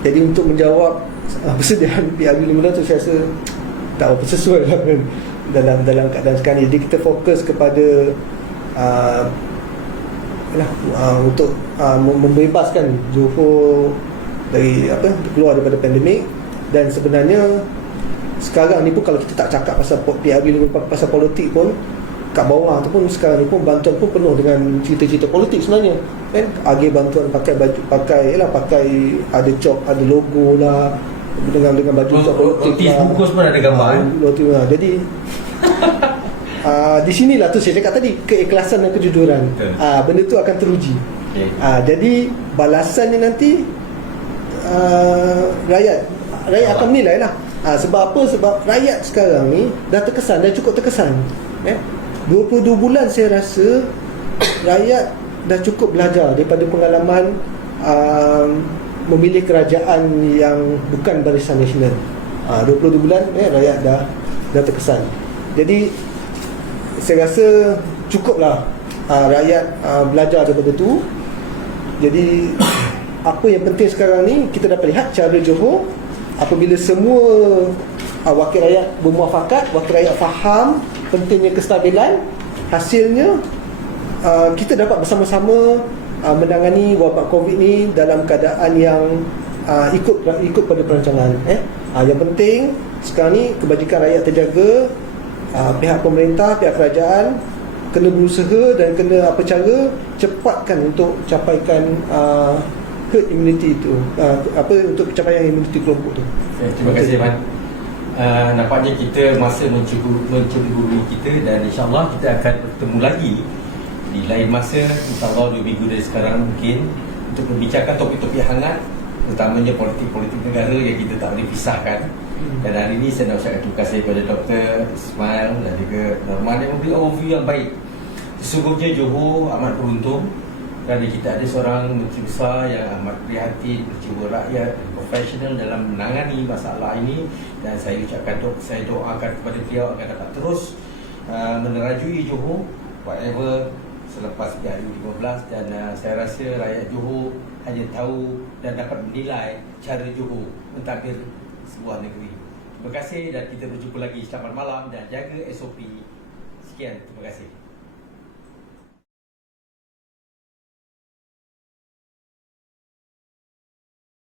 Jadi untuk menjawab persediaan PRB15 tu, saya rasa tak apa sesuai dalam keadaan sekarang ni. Jadi kita fokus kepada untuk membebaskan Johor dari keluar daripada pandemik. Dan sebenarnya sekarang ni pun kalau kita tak cakap pasal PRB, pasal politik pun, kat bawah tu pun sekarang ni pun bantuan pun penuh dengan cerita-cerita politik sebenarnya. Agih bantuan pakai ada cop, ada logo lah, dengan baju cop politik notis lah. bungkus pun ada gambar. Jadi di sinilah tu saya cakap tadi, keikhlasan dan kejujuran. Benda tu akan teruji. Jadi balasannya nanti rakyat akan menilai lah. Sebab apa? Sebab rakyat sekarang ni dah cukup terkesan. 22 bulan saya rasa rakyat dah cukup belajar daripada pengalaman memilih kerajaan yang bukan barisan nasional. 22 bulan rakyat dah terkesan. Jadi saya rasa cukuplah rakyat belajar daripada tu. Jadi apa yang penting sekarang ni, kita dapat lihat cara Johor apabila semua wakil rakyat bermuafakat, wakil rakyat faham pentingnya kestabilan, hasilnya kita dapat bersama-sama menangani wabak COVID ni dalam keadaan yang ikut pada perancangan. Yang penting sekarang ni kebajikan rakyat terjaga, pihak pemerintah, pihak kerajaan kena berusaha dan kena apa cara cepatkan untuk capaikan herd immunity itu, untuk pencapaian imuniti kelompok tu. Terima kasih Man. Nampaknya kita masa menceburi kita, dan insyaAllah kita akan bertemu lagi di lain masa, insyaAllah 2 minggu dari sekarang mungkin, untuk membicarakan topik-topik hangat, terutamanya politik-politik negara yang kita tak boleh pisahkan. Dan hari ini saya nak ucapkan terima kasih kepada Dr. Ismail dan juga Norman yang memberi overview yang baik. Sesungguhnya Johor amat beruntung kerana kita ada seorang menteri besar yang amat prihatin, menjiwa rakyat, profesional dalam menangani masalah ini, dan saya doakan kepada beliau agar dapat terus menerajui Johor whatever selepas PRU15, dan saya rasa rakyat Johor hanya tahu dan dapat menilai cara Johor mentadbir sebuah negeri. Terima kasih dan kita berjumpa lagi. Selamat malam dan jaga SOP. Sekian, terima kasih.